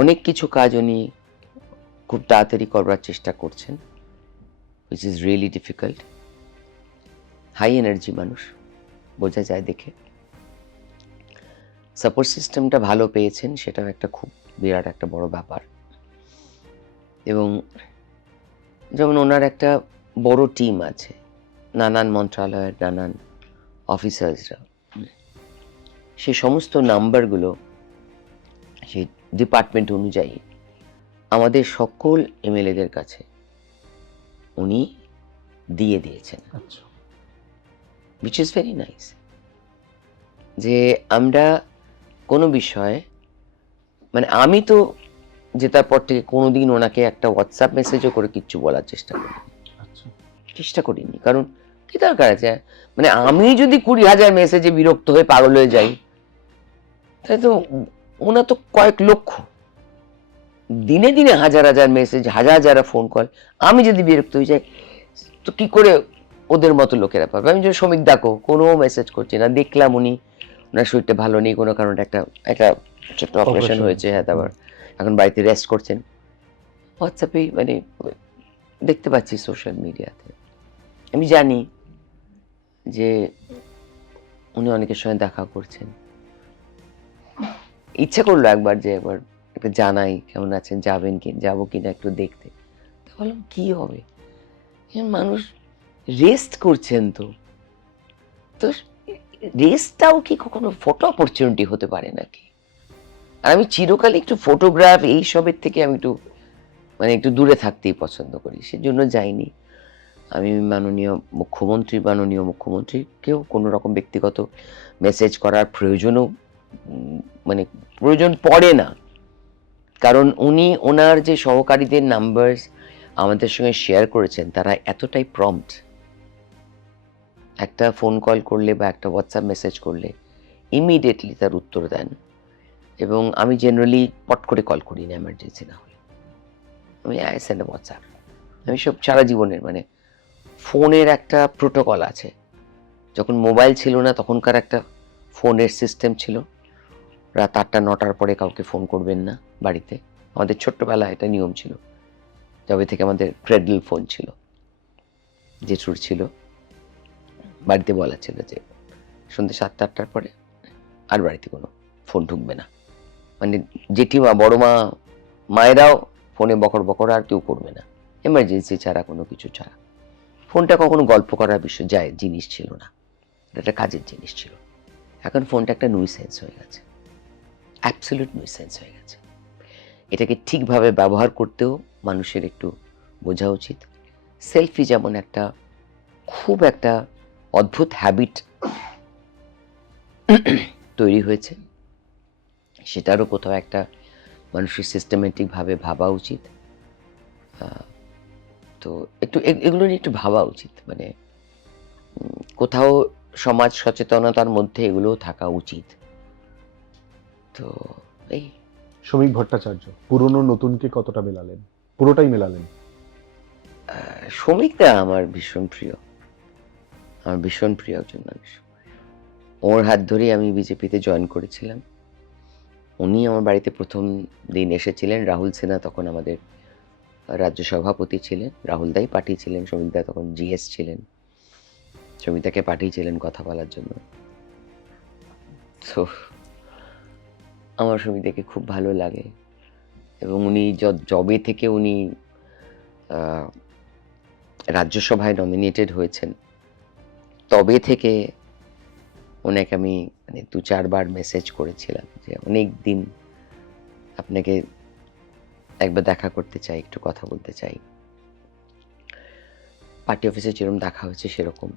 অনেক কিছু কাজ উনি খুব তাড়াতাড়ি করবার চেষ্টা করছেন, which is really difficult. High energy মানুষ, বোঝা যায় দেখে। সাপোর্ট সিস্টেমটা ভালো পেয়েছেন, সেটাও একটা খুব বিরাট একটা বড় ব্যাপার। এবং যেমন ওনার একটা বড় টিম আছে, নানান মন্ত্রণালয়ের নানান অফিসার্সরা, সেই সমস্ত নাম্বারগুলো সেই ডিপার্টমেন্ট অনুযায়ী আমাদের সকল এমএলএদের কাছে উনি দিয়ে দিয়েছেন, আচ্ছা, which is very nice। যে আমরা কোনো বিষয়ে, মানে আমি তো জেতার পর থেকে কোনোদিন ওনাকে একটা হোয়াটসঅ্যাপ মেসেজও করে কিচ্ছু বলার আচ্ছা, চেষ্টা করিনি, কারণ কি দরকার আছে? মানে আমি যদি 20,000 মেসেজে বিরক্ত হয়ে পাগল হয়ে যাই, তাই তো ওনার তো কয়েক লক্ষ, দিনে দিনে হাজার হাজার মেসেজ, হাজার হাজার ফোন কল, আমি যদি বিরক্ত হয়ে যাই, তো কি করে ওদের মতো লোকেরা পাবে? আমি যদি শ্রমিক ডাকো, কোনো মেসেজ করছি না, দেখলাম উনি ওনার শরীরটা ভালো নেই, কোনো কারণে একটা একটা ছোট্ট অপারেশন হয়েছে, হ্যাঁ, তারপর এখন বাড়িতে রেস্ট করছেন, হোয়াটসঅ্যাপেই মানে দেখতে পাচ্ছি, সোশ্যাল মিডিয়াতে। আমি জানি যে উনি অনেকের সঙ্গে দেখা করছেন। ইচ্ছা করলো একবার যে একবার একটা জানাই কেমন আছেন, যাবেন কি, যাবো কিনা একটু দেখতে। তা বললাম কি হবে, মানুষ রেস্ট করছেন, তো তো রেস্টটাও কি কখনো ফটো অপরচুনিটি হতে পারে নাকি? আর আমি চিরকালই একটু ফটোগ্রাফ এইসবের থেকে আমি একটু মানে একটু দূরে থাকতেই পছন্দ করি, সেজন্য যাইনি। আমি মাননীয় মুখ্যমন্ত্রীকেও কোনো রকম ব্যক্তিগত মেসেজ করার প্রয়োজনও মানে প্রয়োজন পড়ে না, কারণ উনি ওনার যে সহকারীদের নাম্বার আমাদের সঙ্গে শেয়ার করেছেন তারা এতটাই প্রম্পট, একটা ফোন কল করলে বা একটা হোয়াটসঅ্যাপ মেসেজ করলে ইমিডিয়েটলি তার উত্তর দেন। এবং আমি জেনারেলি পট করে কল করি না এমার্জেন্সি না হলে, আমি আই সেন্ড এ হোয়াটসঅ্যাপ। আমি সব সারা জীবনের মানে ফোনের একটা প্রোটোকল আছে, যখন মোবাইল ছিল না তখনকার একটা ফোনের সিস্টেম ছিল, রাত 8টা-9টার পরে কাউকে ফোন করবেন না বাড়িতে। আমাদের ছোট্টবেলায় এটা নিয়ম ছিল, যবে থেকে আমাদের ক্রেডল ফোন ছিল, জেঠুর ছিল, বাড়িতে বলা ছিল যে সন্ধ্যে 7টা-8টার পরে আর বাড়িতে কোনো ফোন ঢুকবে না, মানে জেঠিমা বড় মা মায়েরাও ফোনে বকর বকর আর কেউ করবে না, এমার্জেন্সি ছাড়া কোনো কিছু ছাড়া। ফোনটা কখনো গল্প করার বিষয় যায় জিনিস ছিল না, এটা একটা কাজের জিনিস ছিল। এখন ফোনটা একটা নুইসেন্স হয়ে গেছে, অ্যাবসলিউট নুইসেন্স হয়ে গেছে। এটাকে ঠিকভাবে ব্যবহার করতেও মানুষের একটু বোঝা উচিত। সেলফি যেমন একটা খুব একটা অদ্ভুত হ্যাবিট তৈরি হয়েছে, সেটারও কোথাও একটা মানুষের সিস্টেমেটিকভাবে ভাবা উচিত। তো একটু এগুলো নিয়ে একটু ভাবা উচিত, মানে কোথাও সমাজ সচেতনতার মধ্যে এগুলোও থাকা উচিত। তো এই শ্রমিক ভট্টাচার্য পুরনো নতুনকে কতটা মেলালেন? পুরোটাই মেলালেন? শ্রমিকদা আমার ভীষণ প্রিয়, আমার ভীষণ প্রিয় একজন মানুষ। ওর হাত ধরেই আমি বিজেপিতে জয়েন করেছিলাম। উনি আমার বাড়িতে প্রথম দিন এসেছিলেন। রাহুল সিনহা তখন আমাদের রাজ্য সভাপতি ছিলেন, রাহুল দাই পাঠিয়েছিলেন, শ্রমিকদা তখন জিএস ছিলেন, শ্রমিকদাকে পাঠিয়েছিলেন কথা বলার জন্য। তো আমার শ্রমিকদাকে খুব ভালো লাগে, এবং উনি জবে থেকে উনি রাজ্যসভায় নমিনেটেড হয়েছেন তবে থেকে ওনাকে আমি মানে 2-4 বার মেসেজ করেছিলাম যে অনেক দিন আপনাকে একবার দেখা করতে চাই, একটু কথা বলতে চাই। পার্টি অফিসে যেরকম দেখা হয়েছে সেরকম,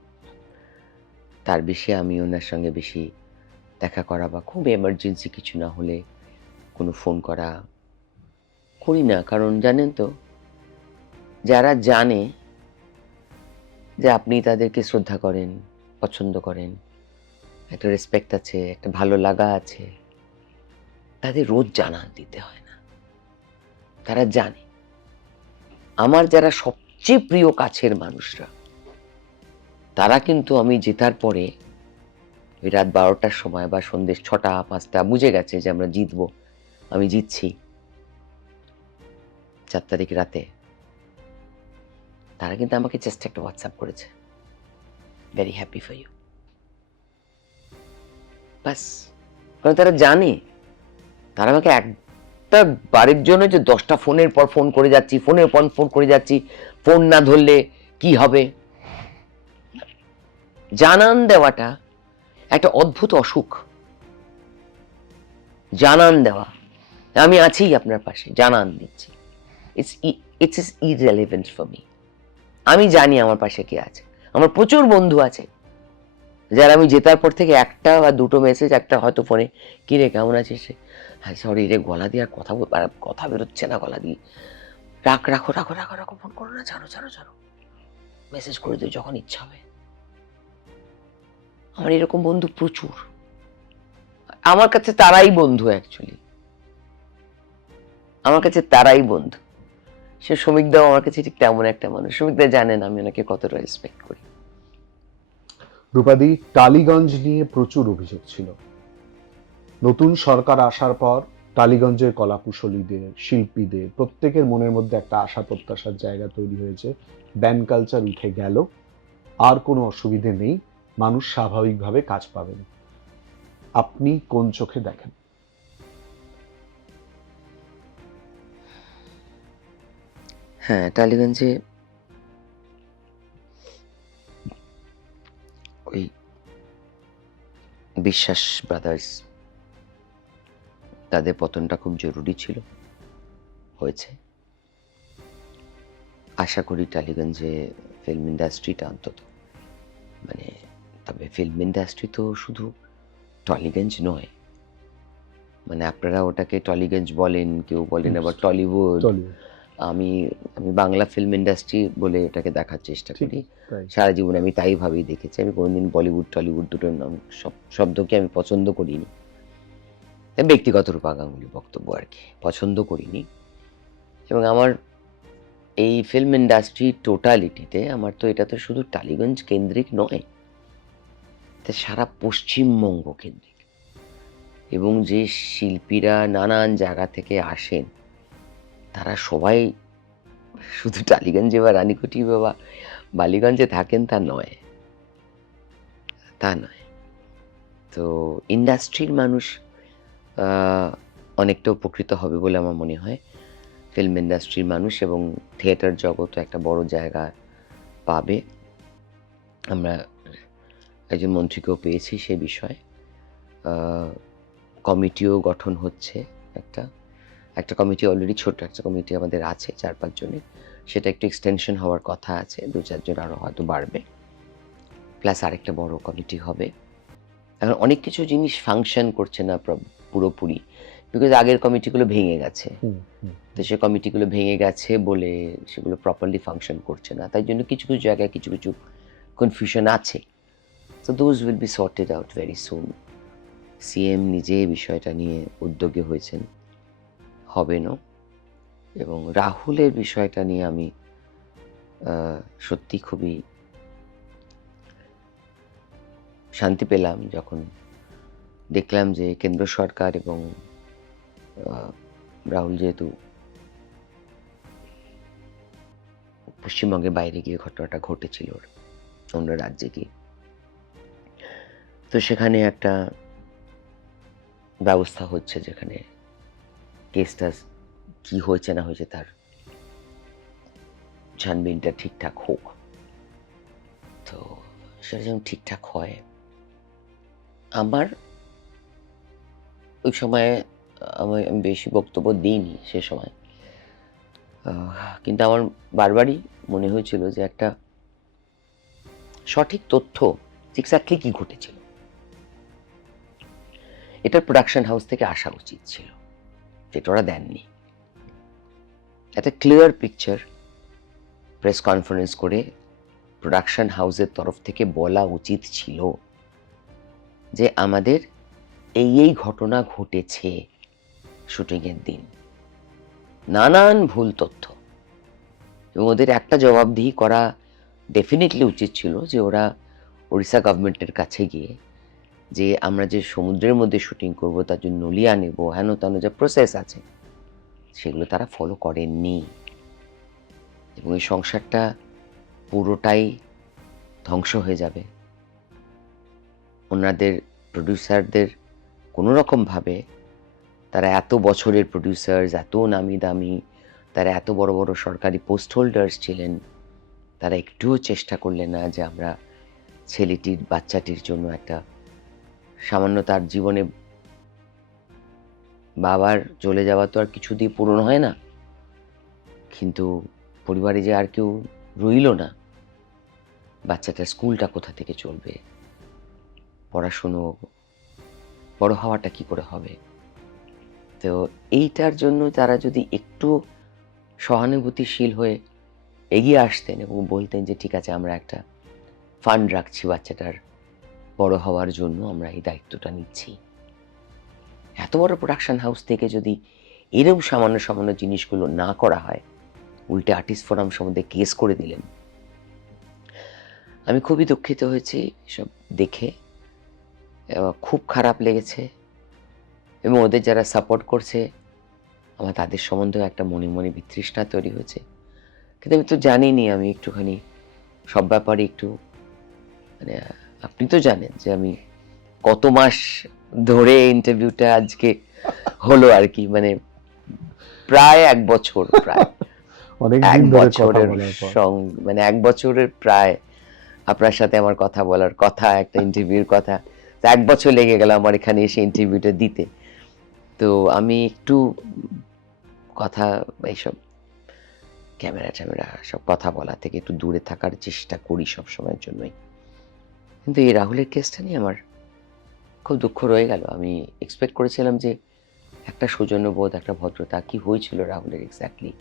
তার বেশি আমি ওনার সঙ্গে বেশি দেখা করা বা খুব এমার্জেন্সি কিছু না হলে কোনো ফোন করা করি না। কারণ জানেন তো, যারা জানে যে আপনি তাদেরকে শ্রদ্ধা করেন, পছন্দ করেন, একটা রেসপেক্ট আছে, একটা ভালো লাগা আছে, তাদের রোজ জানান দিতে হয় না, তারা জানে। আমার যারা সবচেয়ে প্রিয় কাছের মানুষরা, তারা কিন্তু আমি জেতার পরে ওই রাত 12টার সময় বা সন্ধ্যে 6টা-5টা বুঝে গেছে যে আমরা জিতবো, আমি জিতছি 4 তারিখ রাতে, তারা কিন্তু আমাকে জাস্ট একটা হোয়াটসঅ্যাপ করেছে, ভেরি হ্যাপি ফর ইউ, বাস। কারণ তারা জানে, তারা আমাকে একটা বারের জন্য যে 10টা ফোনের পর ফোন করে যাচ্ছি, ফোনের পর ফোন করে যাচ্ছি, ফোন না ধরলে কি হবে। জানান দেওয়াটা একটা অদ্ভুত অসুখ, জানান দেওয়া, আমি আছি আপনার পাশে, জানান দিচ্ছি, ইটস ইররেলেভেন্ট ফর মি। আমি জানি আমার পাশে কে আছে। আমার প্রচুর বন্ধু আছে যারা আমি জেতার পর থেকে একটা বা দুটো মেসেজ, একটা হয়তো ফোনে, কি রে কেমন আছিস রে, হ্যাঁ সরি রে গলা দিয়ে আর কথা বেরোচ্ছে না, গলা দিয়ে রাখো রাখো রাখো রাখো, ফোন করো না, ছাড়ো ছাড়ো ছাড়ো, মেসেজ করে দিও যখন ইচ্ছা হবে। আমার এরকম বন্ধু প্রচুর, আমার কাছে তারাই বন্ধু, অ্যাকচুয়ালি আমার কাছে তারাই বন্ধু। সে শ্রমিকদাও আমার কাছে ঠিক তেমন একটা মানুষ। শ্রমিকদা জানেন আমি ওনাকে কতটা রেসপেক্ট করি। রূপাদি, টালিগঞ্জ নিয়ে প্রচুর অভিযোগ ছিল। নতুন সরকার আসার পর টালিগঞ্জের কলাকুশলীদের, শিল্পীদের প্রত্যেকের মনের মধ্যে একটা আশা প্রত্যাশার জায়গা তৈরি হয়েছে। ব্যান্ড কালচার উঠে গেল, আর কোনো অসুবিধে নেই, মানুষ স্বাভাবিকভাবে কাজ পাবেন। আপনি কোন চোখে দেখেন? হ্যাঁ, টালিগঞ্জে বিশ্বাস ব্রাদার্স, তাদের পতনটা খুব জরুরি ছিল, হয়েছে। আশা করি টালিগঞ্জে ফিল্ম ইন্ডাস্ট্রিটা অন্তত, মানে তবে ফিল্ম ইন্ডাস্ট্রি তো শুধু টলিগঞ্জ নয়, মানে আপনারা ওটাকে টলিগঞ্জ বলেন, কেউ বলেন আবার টলিউড। টলিউড আমি আমি বাংলা ফিল্ম ইন্ডাস্ট্রি বলে এটাকে দেখার চেষ্টা ঠিক করি। তাই। সারা জীবন আমি তাই ভাবেই দেখেছি। আমি কোনোদিন বলিউড টলিউড দুটোর নাম শব্দকে আমি পছন্দ করিনি। ব্যক্তিগত রূপা গাঙ্গুলি বক্তব্য আর কি, পছন্দ করিনি। এবং আমার এই ফিল্ম ইন্ডাস্ট্রি টোটালিটিতে আমার তো এটা তো শুধু টালিগঞ্জ কেন্দ্রিক নয়, এটা সারা পশ্চিমবঙ্গ কেন্দ্রিক। এবং যে শিল্পীরা নানান জায়গা থেকে আসেন, তারা সবাই শুধু টালিগঞ্জে বা রানীকুটি বা বালিগঞ্জে থাকেন তা নয়, তা নয়। তো ইন্ডাস্ট্রির মানুষ অনেকটা উপকৃত হবে বলে আমার মনে হয়। ফিল্ম ইন্ডাস্ট্রির মানুষ এবং থিয়েটার জগৎও একটা বড় জায়গা পাবে। আমরা একজন মন্ত্রীকেও পেয়েছি সে বিষয়ে। কমিটিও গঠন হচ্ছে, একটা কমিটি অলরেডি, ছোট একটা কমিটি আমাদের আছে 4-5 জনের, সেটা একটু এক্সটেনশন হওয়ার কথা আছে, 2-4 জন আরও হয়তো বাড়বে, প্লাস আরেকটা বড় কমিটি হবে। এখন অনেক কিছু জিনিস ফাংশন করছে না পুরোপুরি, বিকজ আগের কমিটিগুলো ভেঙে গেছে। তো সে কমিটিগুলো ভেঙে গেছে বলে সেগুলো প্রপারলি ফাংশন করছে না, তাই জন্য কিছু কিছু জায়গায় কিছু কিছু কনফিউশন আছে। তো those will be sorted out very soon. CM নিজে বিষয়টা নিয়ে উদ্যোগী হয়েছেন, হবে না। এবং রাহুলের বিষয়টা নিয়ে আমি সত্যি খুবই শান্তি পেলাম যখন দেখলাম যে কেন্দ্র সরকার এবং রাহুল যেহেতু পশ্চিমবঙ্গের বাইরে গিয়ে ঘটনাটা ঘটেছিল অন্য রাজ্যে গিয়ে, তো সেখানে একটা ব্যবস্থা হচ্ছে যেখানে কেসটা কি হয়েছে না হয়েছে তার ছানবিনটা ঠিকঠাক হোক। তো সেটা যেমন ঠিকঠাক হয়, আমার ওই সময়ে আমি বেশি বক্তব্য দিইনি সে সময়, কিন্তু আমার বারবারই মনে হয়েছিল যে একটা সঠিক তথ্য এক্স্যাক্টলি কি ঘটেছিল এটার প্রোডাকশন হাউস থেকে আসা উচিত ছিল, যেটা ওরা দেননি। একটা ক্লিয়ার পিকচার প্রেস কনফারেন্স করে প্রোডাকশন হাউসের তরফ থেকে বলা উচিত ছিল যে আমাদের এই এই ঘটনা ঘটেছে শুটিংয়ের দিন, নানান ভুল তথ্য। এবং ওদের একটা জবাবদিহি করা ডেফিনেটলি উচিত ছিল যে ওরা ওড়িশা গভর্নমেন্টের কাছে গিয়ে যে আমরা যে সমুদ্রের মধ্যে শুটিং করব তার জন্য নলিয়া নেব, হেন তেন যা প্রসেস আছে সেগুলো তারা ফলো করেননি। এবং এই সংসারটা পুরোটাই ধ্বংস হয়ে যাবে। ওনাদের প্রডিউসারদের কোনো রকমভাবে, তারা এত বছরের প্রডিউসার্স, এত নামি দামি, তারা এত বড় বড় সরকারি পোস্ট হোল্ডার্স ছিলেন, তারা একটুও চেষ্টা করলেন না যে আমরা ছেলেটির বাচ্চাটির জন্য একটা সামান্য, তার জীবনে বাবার চলে যাওয়া তো আর কিছু দিয়ে পূরণ হয় না, কিন্তু পরিবারে যে আর কেউ রইল না, বাচ্চাটার স্কুলটা কোথা থেকে চলবে, পড়াশুনো, বড় হওয়াটা কি করে হবে। তো এইটার জন্য তারা যদি একটু সহানুভূতিশীল হয়ে এগিয়ে আসতেন এবং বলতেন যে ঠিক আছে আমরা একটা ফান্ড রাখছি বাচ্চাটার বড় হওয়ার জন্য, আমরা এই দায়িত্বটা নিচ্ছি। এত বড় প্রোডাকশন হাউস থেকে যদি এরকম সামান্য সামান্য জিনিসগুলো না করা হয়, উল্টে আর্টিস্ট ফোরাম সম্বন্ধে কেস করে দিলেন। আমি খুবই দুঃখিত হয়েছি এসব দেখে, খুব খারাপ লেগেছে। এবং ওদের যারা সাপোর্ট করছে আমার তাদের সম্বন্ধেও একটা মনে মনে বিতৃষ্ণা তৈরি হয়েছে। কিন্তু আমি তো জানিনি, আমি একটুখানি সব ব্যাপারে একটু, মানে আপনি তো জানেন যে আমি কত মাস ধরে ইন্টারভিউটা আজকে হলো আর কি, মানে প্রায় 1 বছর, প্রায় অনেকদিন ধরে কথা বলার পর, মানে 1 বছরের প্রায় আপনার সাথে আমার কথা বলার কথা, একটা ইন্টারভিউর কথা। তো 1 বছর লেগে গেল আমার এখানে এসে ইন্টারভিউটা দিতে। তো আমি একটু কথা এইসব ক্যামেরা ট্যামেরা সব কথা বলা থেকে একটু দূরে থাকার চেষ্টা করি সব সময়ের জন্যই। কিন্তু এই রাহুলের কেসটা নিয়ে আমার খুব দুঃখ রয়ে গেল। আমি এক্সপেক্ট করেছিলাম যে একটা সৌজন্যবোধ, একটা ভদ্রতা, কি হয়েছিল রাহুলের এক্স্যাক্টলি,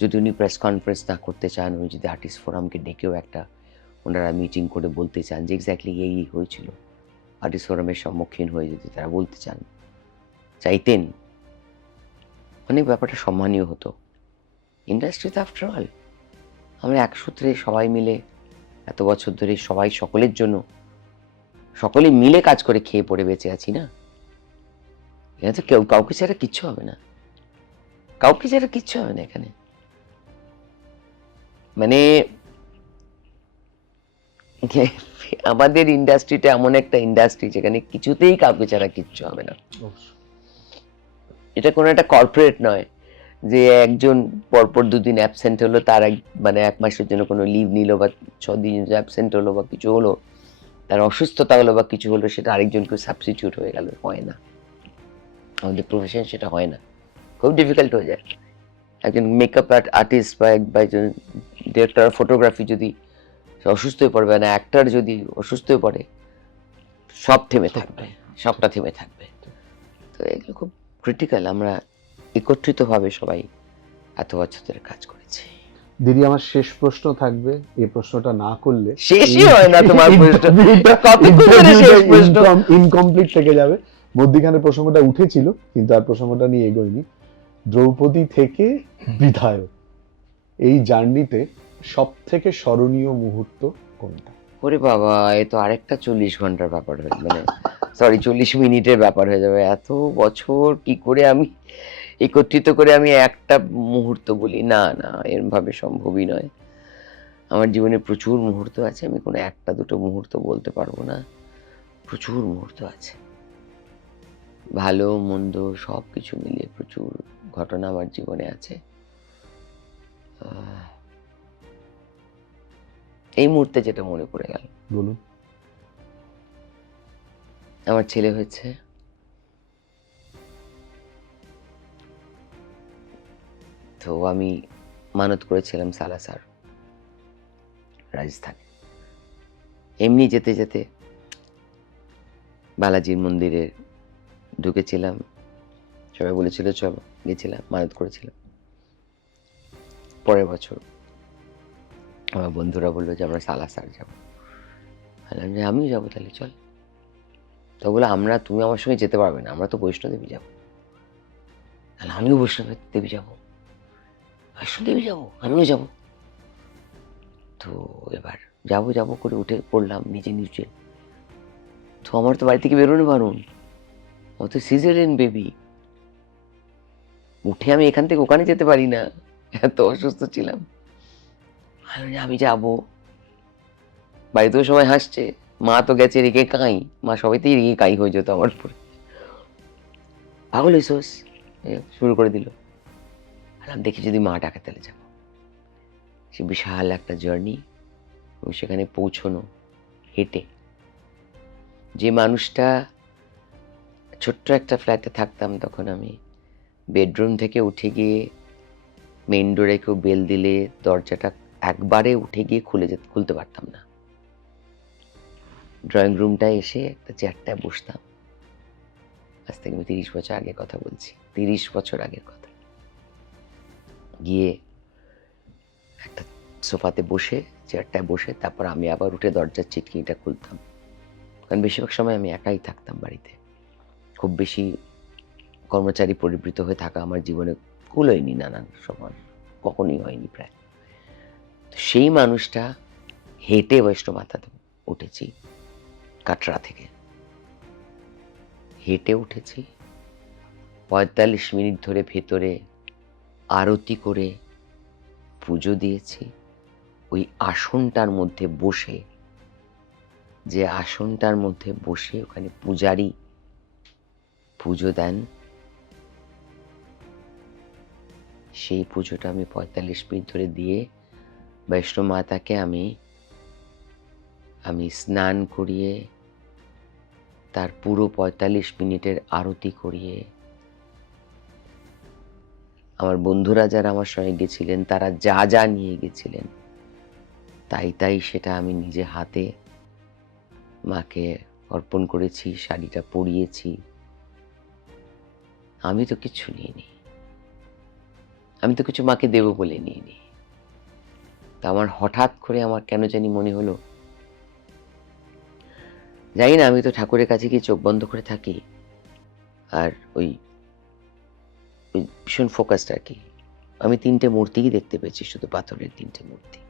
যদি উনি প্রেস কনফারেন্স না করতে চান, উনি যদি আর্টিস্ট ফোরামকে ডেকেও একটা ওনারা মিটিং করে বলতে চান যে এক্স্যাক্টলি এই হয়েছিল, আর্টিস্ট ফোরামের সম্মুখীন হয়ে যদি তারা বলতে চাইতেন, অনেক ব্যাপারটা সম্মানীয় হতো। ইন্ডাস্ট্রিতে আফটার অল আমরা এক সূত্রে সবাই মিলে এত বছর ধরে সবাই সকলের জন্য সকলে মিলে কাজ করে খেয়ে পড়ে বেঁচে আছি না। এখানে তো কেউ কাউকে ছাড়া কিচ্ছু হবে না, কাউকে ছাড়া কিচ্ছু হবে না এখানে। মানে আমাদের ইন্ডাস্ট্রিটা এমন একটা ইন্ডাস্ট্রি যেখানে কিছুতেই কাউকে ছাড়া কিচ্ছু হবে না। এটা কোনো একটা কর্পোরেট নয় যে একজন পরপর 2 দিন অ্যাবসেন্ট হলো, তার মানে 1 মাসের জন্য কোনো লিভ নিল বা 6 দিন অ্যাবসেন্ট হলো বা কিছু হলো, তার অসুস্থতা হলো বা কিছু হলো, সেটা আরেকজনকে সাবস্টিটিউট হয়ে গেল, হয় না। আমাদের প্রফেশন সেটা হয় না, খুব ডিফিকাল্ট হয়ে যায়। একজন মেকআপ আর্টিস্ট বা একজন ডিরেক্টর ফটোগ্রাফি যদি অসুস্থ হয়ে পড়বে, না অ্যাক্টর যদি অসুস্থ হয়ে পড়ে, সব থেমে থাকবে, সবটা থেমে থাকবে। তো এগুলো খুব ক্রিটিক্যাল। আমরা একত্রিতভাবে সবাই এত বছর ধরে কাজ করেছি। দিদি, আমার শেষ প্রশ্ন থাকবে, এই প্রশ্নটা না করলে শেষই হয় না তোমার প্রশ্ন, কতক্ষণ ধরে শেষ প্রশ্ন? ইনকমপ্লিট থেকে যাবে। মধ্যিখানে প্রসঙ্গটা উঠেছিল কিন্তু আর প্রসঙ্গটা নিয়ে এগোয়নি। দ্রৌপদী থেকে বিধায়ক, এই জার্নিতে সব থেকে স্মরণীয় মুহূর্ত কোনটা? ওরে বাবা, এ তো আরেকটা 40 ঘন্টার ব্যাপার হয়ে, মানে সরি 40 মিনিটের ব্যাপার হয়ে যাবে। এত বছর কি করে আমি একত্রিত করে আমি একটা মুহূর্ত বলি? না না, এরভাবে সম্ভবই নয়। আমার জীবনে প্রচুর মুহূর্ত আছে, আমি কোনো একটা দুটো মুহূর্ত বলতে পারবো না, প্রচুর মুহূর্ত আছে, ভালো মন্দ সব কিছু মিলিয়ে প্রচুর ঘটনা আমার জীবনে আছে। এই মুহূর্তে যেটা মনে পড়ে গেল, বলুন। আমার ছেলে হয়েছে, তো আমি মানত করেছিলাম সালাসার, রাজস্থানে। এমনি যেতে যেতে বালাজির মন্দিরে ঢুকেছিলাম, সবাই বলেছিল চলো, গেছিলাম, মানত করেছিলাম। পরের বছর আমার বন্ধুরা বললো যে আমরা সালাসার যাবো। বললাম যে আমিও যাবো, তাহলে চল। তো বলে তুমি আমার সঙ্গে যেতে পারবে না, আমরা তো বৈষ্ণোদেবী যাবো। তাহলে আমিও বৈষ্ণোদেবী যাবো, বৈষ্ণোদেবী যাবো, আমিও যাবো। তো এবার যাবো করে উঠে পড়লাম নিচে। তো আমার তো বাড়ি থেকে বেরোনো বারণ, আমার তো সিজারিয়ান বেবি। উঠে আমি এখান থেকে ওখানে যেতে পারি না, এত অসুস্থ ছিলাম। আমি যাবো, বাড়িতেও সবাই হাসছে, মা তো গেছে রেগে কাই, মা সবাইতেই রেগে কাই হয়ে যেত আমার উপরে। পাগল হইছোস, শুরু করে দিল। আমি দেখি যদি মা ডাকে তাহলে যাবো। সে বিশাল একটা জার্নি, এবং সেখানে পৌঁছনো হেঁটে। যে মানুষটা, ছোট্ট একটা ফ্ল্যাটে থাকতাম তখন আমি, বেডরুম থেকে উঠে গিয়ে মেন ডোরে কেউ বেল দিলে দরজাটা একবারে উঠে গিয়ে খুলতে পারতাম না। ড্রয়িং রুমটায় এসে একটা চেয়ারটায় বসতাম। আজ থেকে আমি 30 বছর আগের কথা বলছি, 30 বছর আগের কথা। গিয়ে একটা সোফাতে বসে, চেয়ারটায় বসে, তারপর আমি আবার উঠে দরজার চিটকিটা খুলতাম। কারণ বেশিরভাগ সময় আমি একাই থাকতাম বাড়িতে, খুব বেশি কর্মচারী পরিবৃত হয়ে থাকা আমার জীবনে কুলোয়নি, নানান সময় কখনোই হয়নি প্রায়। তো সেই মানুষটা হেঁটে বৈষ্ণো মাতাতে উঠেছি, কাটরা থেকে হেঁটে উঠেছি, 45 মিনিট ধরে ভেতরে আরতি করে পুজো দিয়েছি। ওই আসনটার মধ্যে বসে, যে আসনটার মধ্যে বসে ওখানে পূজারি পুজো দেন, সেই পুজোটা আমি 45 মিনিট ধরে দিয়ে বৈষ্ণো মাতাকে আমি স্নান করিয়ে তার পুরো 45 মিনিটের আরতি করিয়ে আমার বন্ধুরা যারা আমার সঙ্গে গেছিলেন তারা যা যা নিয়ে গেছিলেন তাই সেটা আমি নিজে হাতে মাকে অর্পণ করেছি, শাড়িটা পরিয়েছি। আমি তো কিছু নিইনি, আমি তো কিছু মাকে দেবো বলে নিইনি। তা আমার হঠাৎ করে আমার কেন জানি মনে হলো, জানি না, আমি তো ঠাকুরের কাছে গিয়ে চোখ বন্ধ করে থাকি আর ওই ভীষণ ফোকাসড আর কি। আমি 3টে মূর্তিই দেখতে পেয়েছি, শুধু পাথরের 3টে মূর্তি।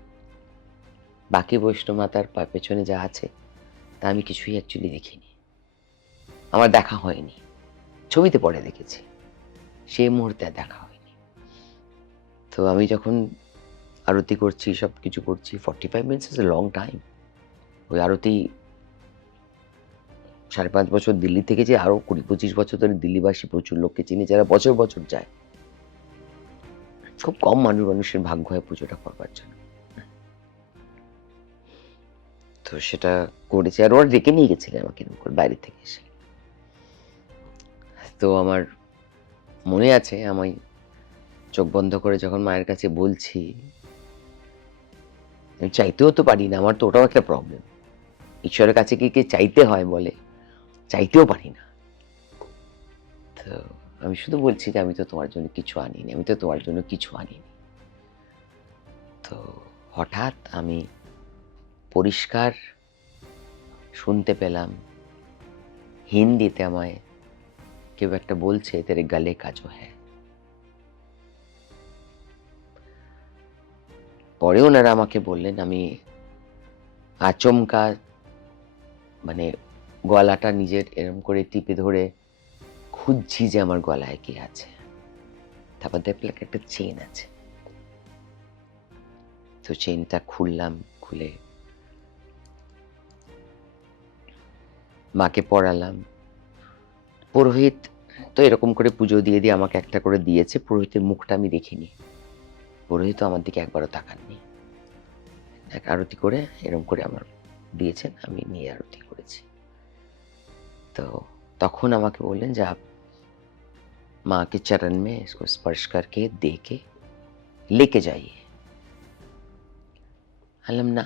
বাকি বৈষ্ণব মাতার পেছনে যা আছে তা আমি কিছুই অ্যাকচুয়ালি দেখিনি, আমার দেখা হয়নি। ছবিতে পরে দেখেছি, সেই মুহূর্তে আর দেখা হয়নি। তো আমি যখন আরতি করছি, সব কিছু করছি, 45 minutes is a long time. ওই আরতি 5.5 বছর দিল্লি থেকে, যে আরো 20-25 বছর ধরে দিল্লিবাসী প্রচুর লোককে চিনি যারা বছর বছর যায়। খুব কম মানুষের ভাগ্য হয় পুজোটা করবার জন্য। তো সেটা করেছি, আর ওরা ডেকে নিয়ে গেছিলেন আমাকে এরকম করে বাইরে থেকে এসে। তো আমার মনে আছে, আমি চোখ বন্ধ করে যখন মায়ের কাছে বলছি, আমি চাইতেও তো পারি না, আমার তো ওটাও একটা প্রবলেম। ঈশ্বরের কাছে কি চাইতে হয় বলে, চাইতেও পারি না। তো আমি শুধু বলছি যে আমি তো তোমার জন্য কিছু আনিনি, আমি তো তোমার জন্য কিছু আনিনি। তো হঠাৎ আমি পরিষ্কার শুনতে পেলাম হিন্দিতে আমায় কেউ একটা বলছে, তেরে গলে কা জো হ্যায়। পরে ওনারা আমাকে বললেন, আমি আচমকা মানে গলাটা নিজের এরম করে টিপে ধরে খুঁজছি যে আমার গলায় কি আছে। তারপর দেখলাম একটা চেন আছে। তো চেনটা খুললাম, খুলে মাকে পরালাম। পুরোহিত তো এরকম করে পুজো দিয়ে দিয়ে আমাকে একটা করে দিয়েছে। পুরোহিতের মুখটা আমি দেখিনি, পুরোহিত আমার দিকে একবারও তাকাননি। এক আরতি করে এরকম করে আমার দিয়েছেন, আমি নিয়ে আরতি করেছি। তো তখন আমাকে বললেন যে आप माँ के चरण में इसको स्पर्श करके दे के लेके जाइए। বললাম না,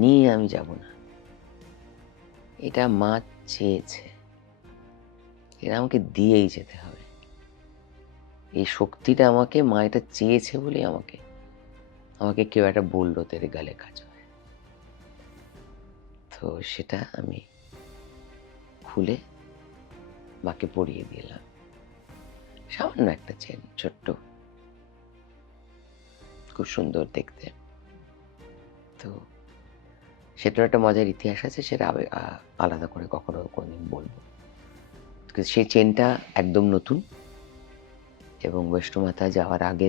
নিয়ে আমি যাব না, এটা মা চেয়েছে, এটা আমাকে দিয়েই যেতে হবে। এই শক্তিটা আমাকে মা এটা চেয়েছে বলে আমাকে কেউ একটা বললো তেরে গালে কাজ হয়। তো সেটা আমি খুলে মাকে পরিয়ে দিলাম। সামান্য একটা চেন, ছোট্ট, খুব সুন্দর দেখতে। তো সেটার একটা মজার ইতিহাস আছে, সেটা আলাদা করে কখনো কোনদিন বলবো। সেই চেনটা একদম নতুন, এবং বৈষ্ণবমাতা যাওয়ার আগে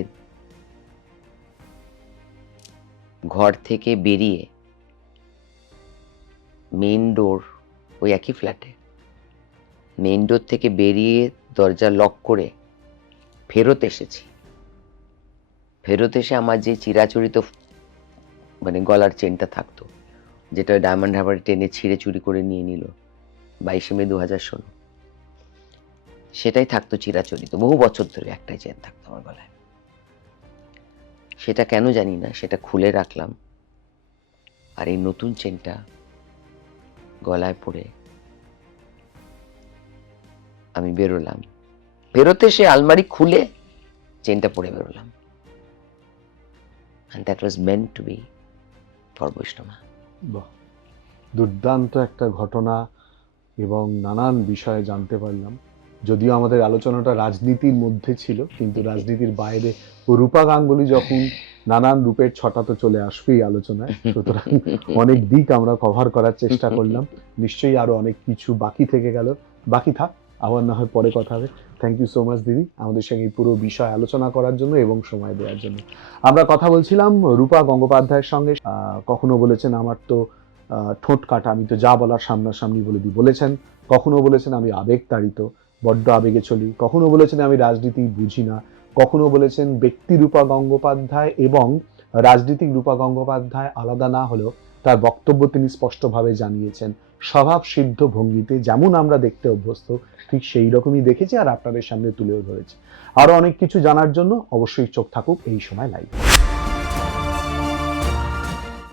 ঘর থেকে বেরিয়ে মেইন ডোর, ওই একই ফ্ল্যাটে, মেইন ডোর থেকে বেরিয়ে দরজা লক করে ফেরত এসেছি। ফেরত এসে আমার যে চিরাচরিত মানে গলার চেনটা থাকতো, যেটা ডায়মন্ড হারবারে টেনে ছিঁড়ে চুরি করে নিয়ে নিল 22 মে 2016, সেটাই থাকতো চিরাচরিত, বহু বছর ধরে একটাই চেন থাকতো আমার গলায়। সেটা কেন জানি না, সেটা খুলে রাখলাম, আর এই নতুন চেনটা গলায় পরে আমি বেরোলাম। বেরোতে সে আলমারি খুলে চেনটা পরে বেরোলাম। And that was meant to be for বৈষ্ণবা। বাহ, দুর্দান্ত একটা ঘটনা, এবং নানান বিষয়ে জানতে পারলাম। যদিও আমাদের আলোচনাটা রাজনীতির মধ্যে ছিল, কিন্তু রাজনীতির বাইরে রূপা গাঙ্গুলি যখন নানান রূপের ছটা তো চলে আসবেই আলোচনায়, সুতরাং অনেক দিক আমরা কভার করার চেষ্টা করলাম। নিশ্চয়ই আরো অনেক কিছু বাকি থেকে গেল, বাকি থাক, আবার না হয় পরে কথা হবে। থ্যাংক ইউ সো মাচ দিদি, আমাদের সঙ্গে এই পুরো বিষয় আলোচনা করার জন্য এবং সময় দেওয়ার জন্য। আমরা কথা বলছিলাম রূপা গঙ্গোপাধ্যায়ের সঙ্গে। কখনো বলেছেন আমার তো ঠোঁট কাটা, আমি তো যা বলার সামনাসামনি বলে দিই বলেছেন। কখনো বলেছেন আমি আবেগতাড়িত, বড্ড আবেগে চলি। কখনো বলেছেন আমি রাজনীতি বুঝি না। কখনো বলেছেন ব্যক্তি রূপা গঙ্গোপাধ্যায় এবং রাজনীতিক রূপা গঙ্গোপাধ্যায় আলাদা না হলেও তার বক্তব্য তিনি স্পষ্টভাবে জানিয়েছেন। স্বভাব সিদ্ধ ভঙ্গিতে যেমন আমরা দেখতে অভ্যস্ত, ঠিক সেই রকমই দেখেছি আর আপনাদের সামনে তুলেও ধরেছি। আরো অনেক কিছু জানার জন্য অবশ্যই চোখ থাকুক এই সময় লাইভ।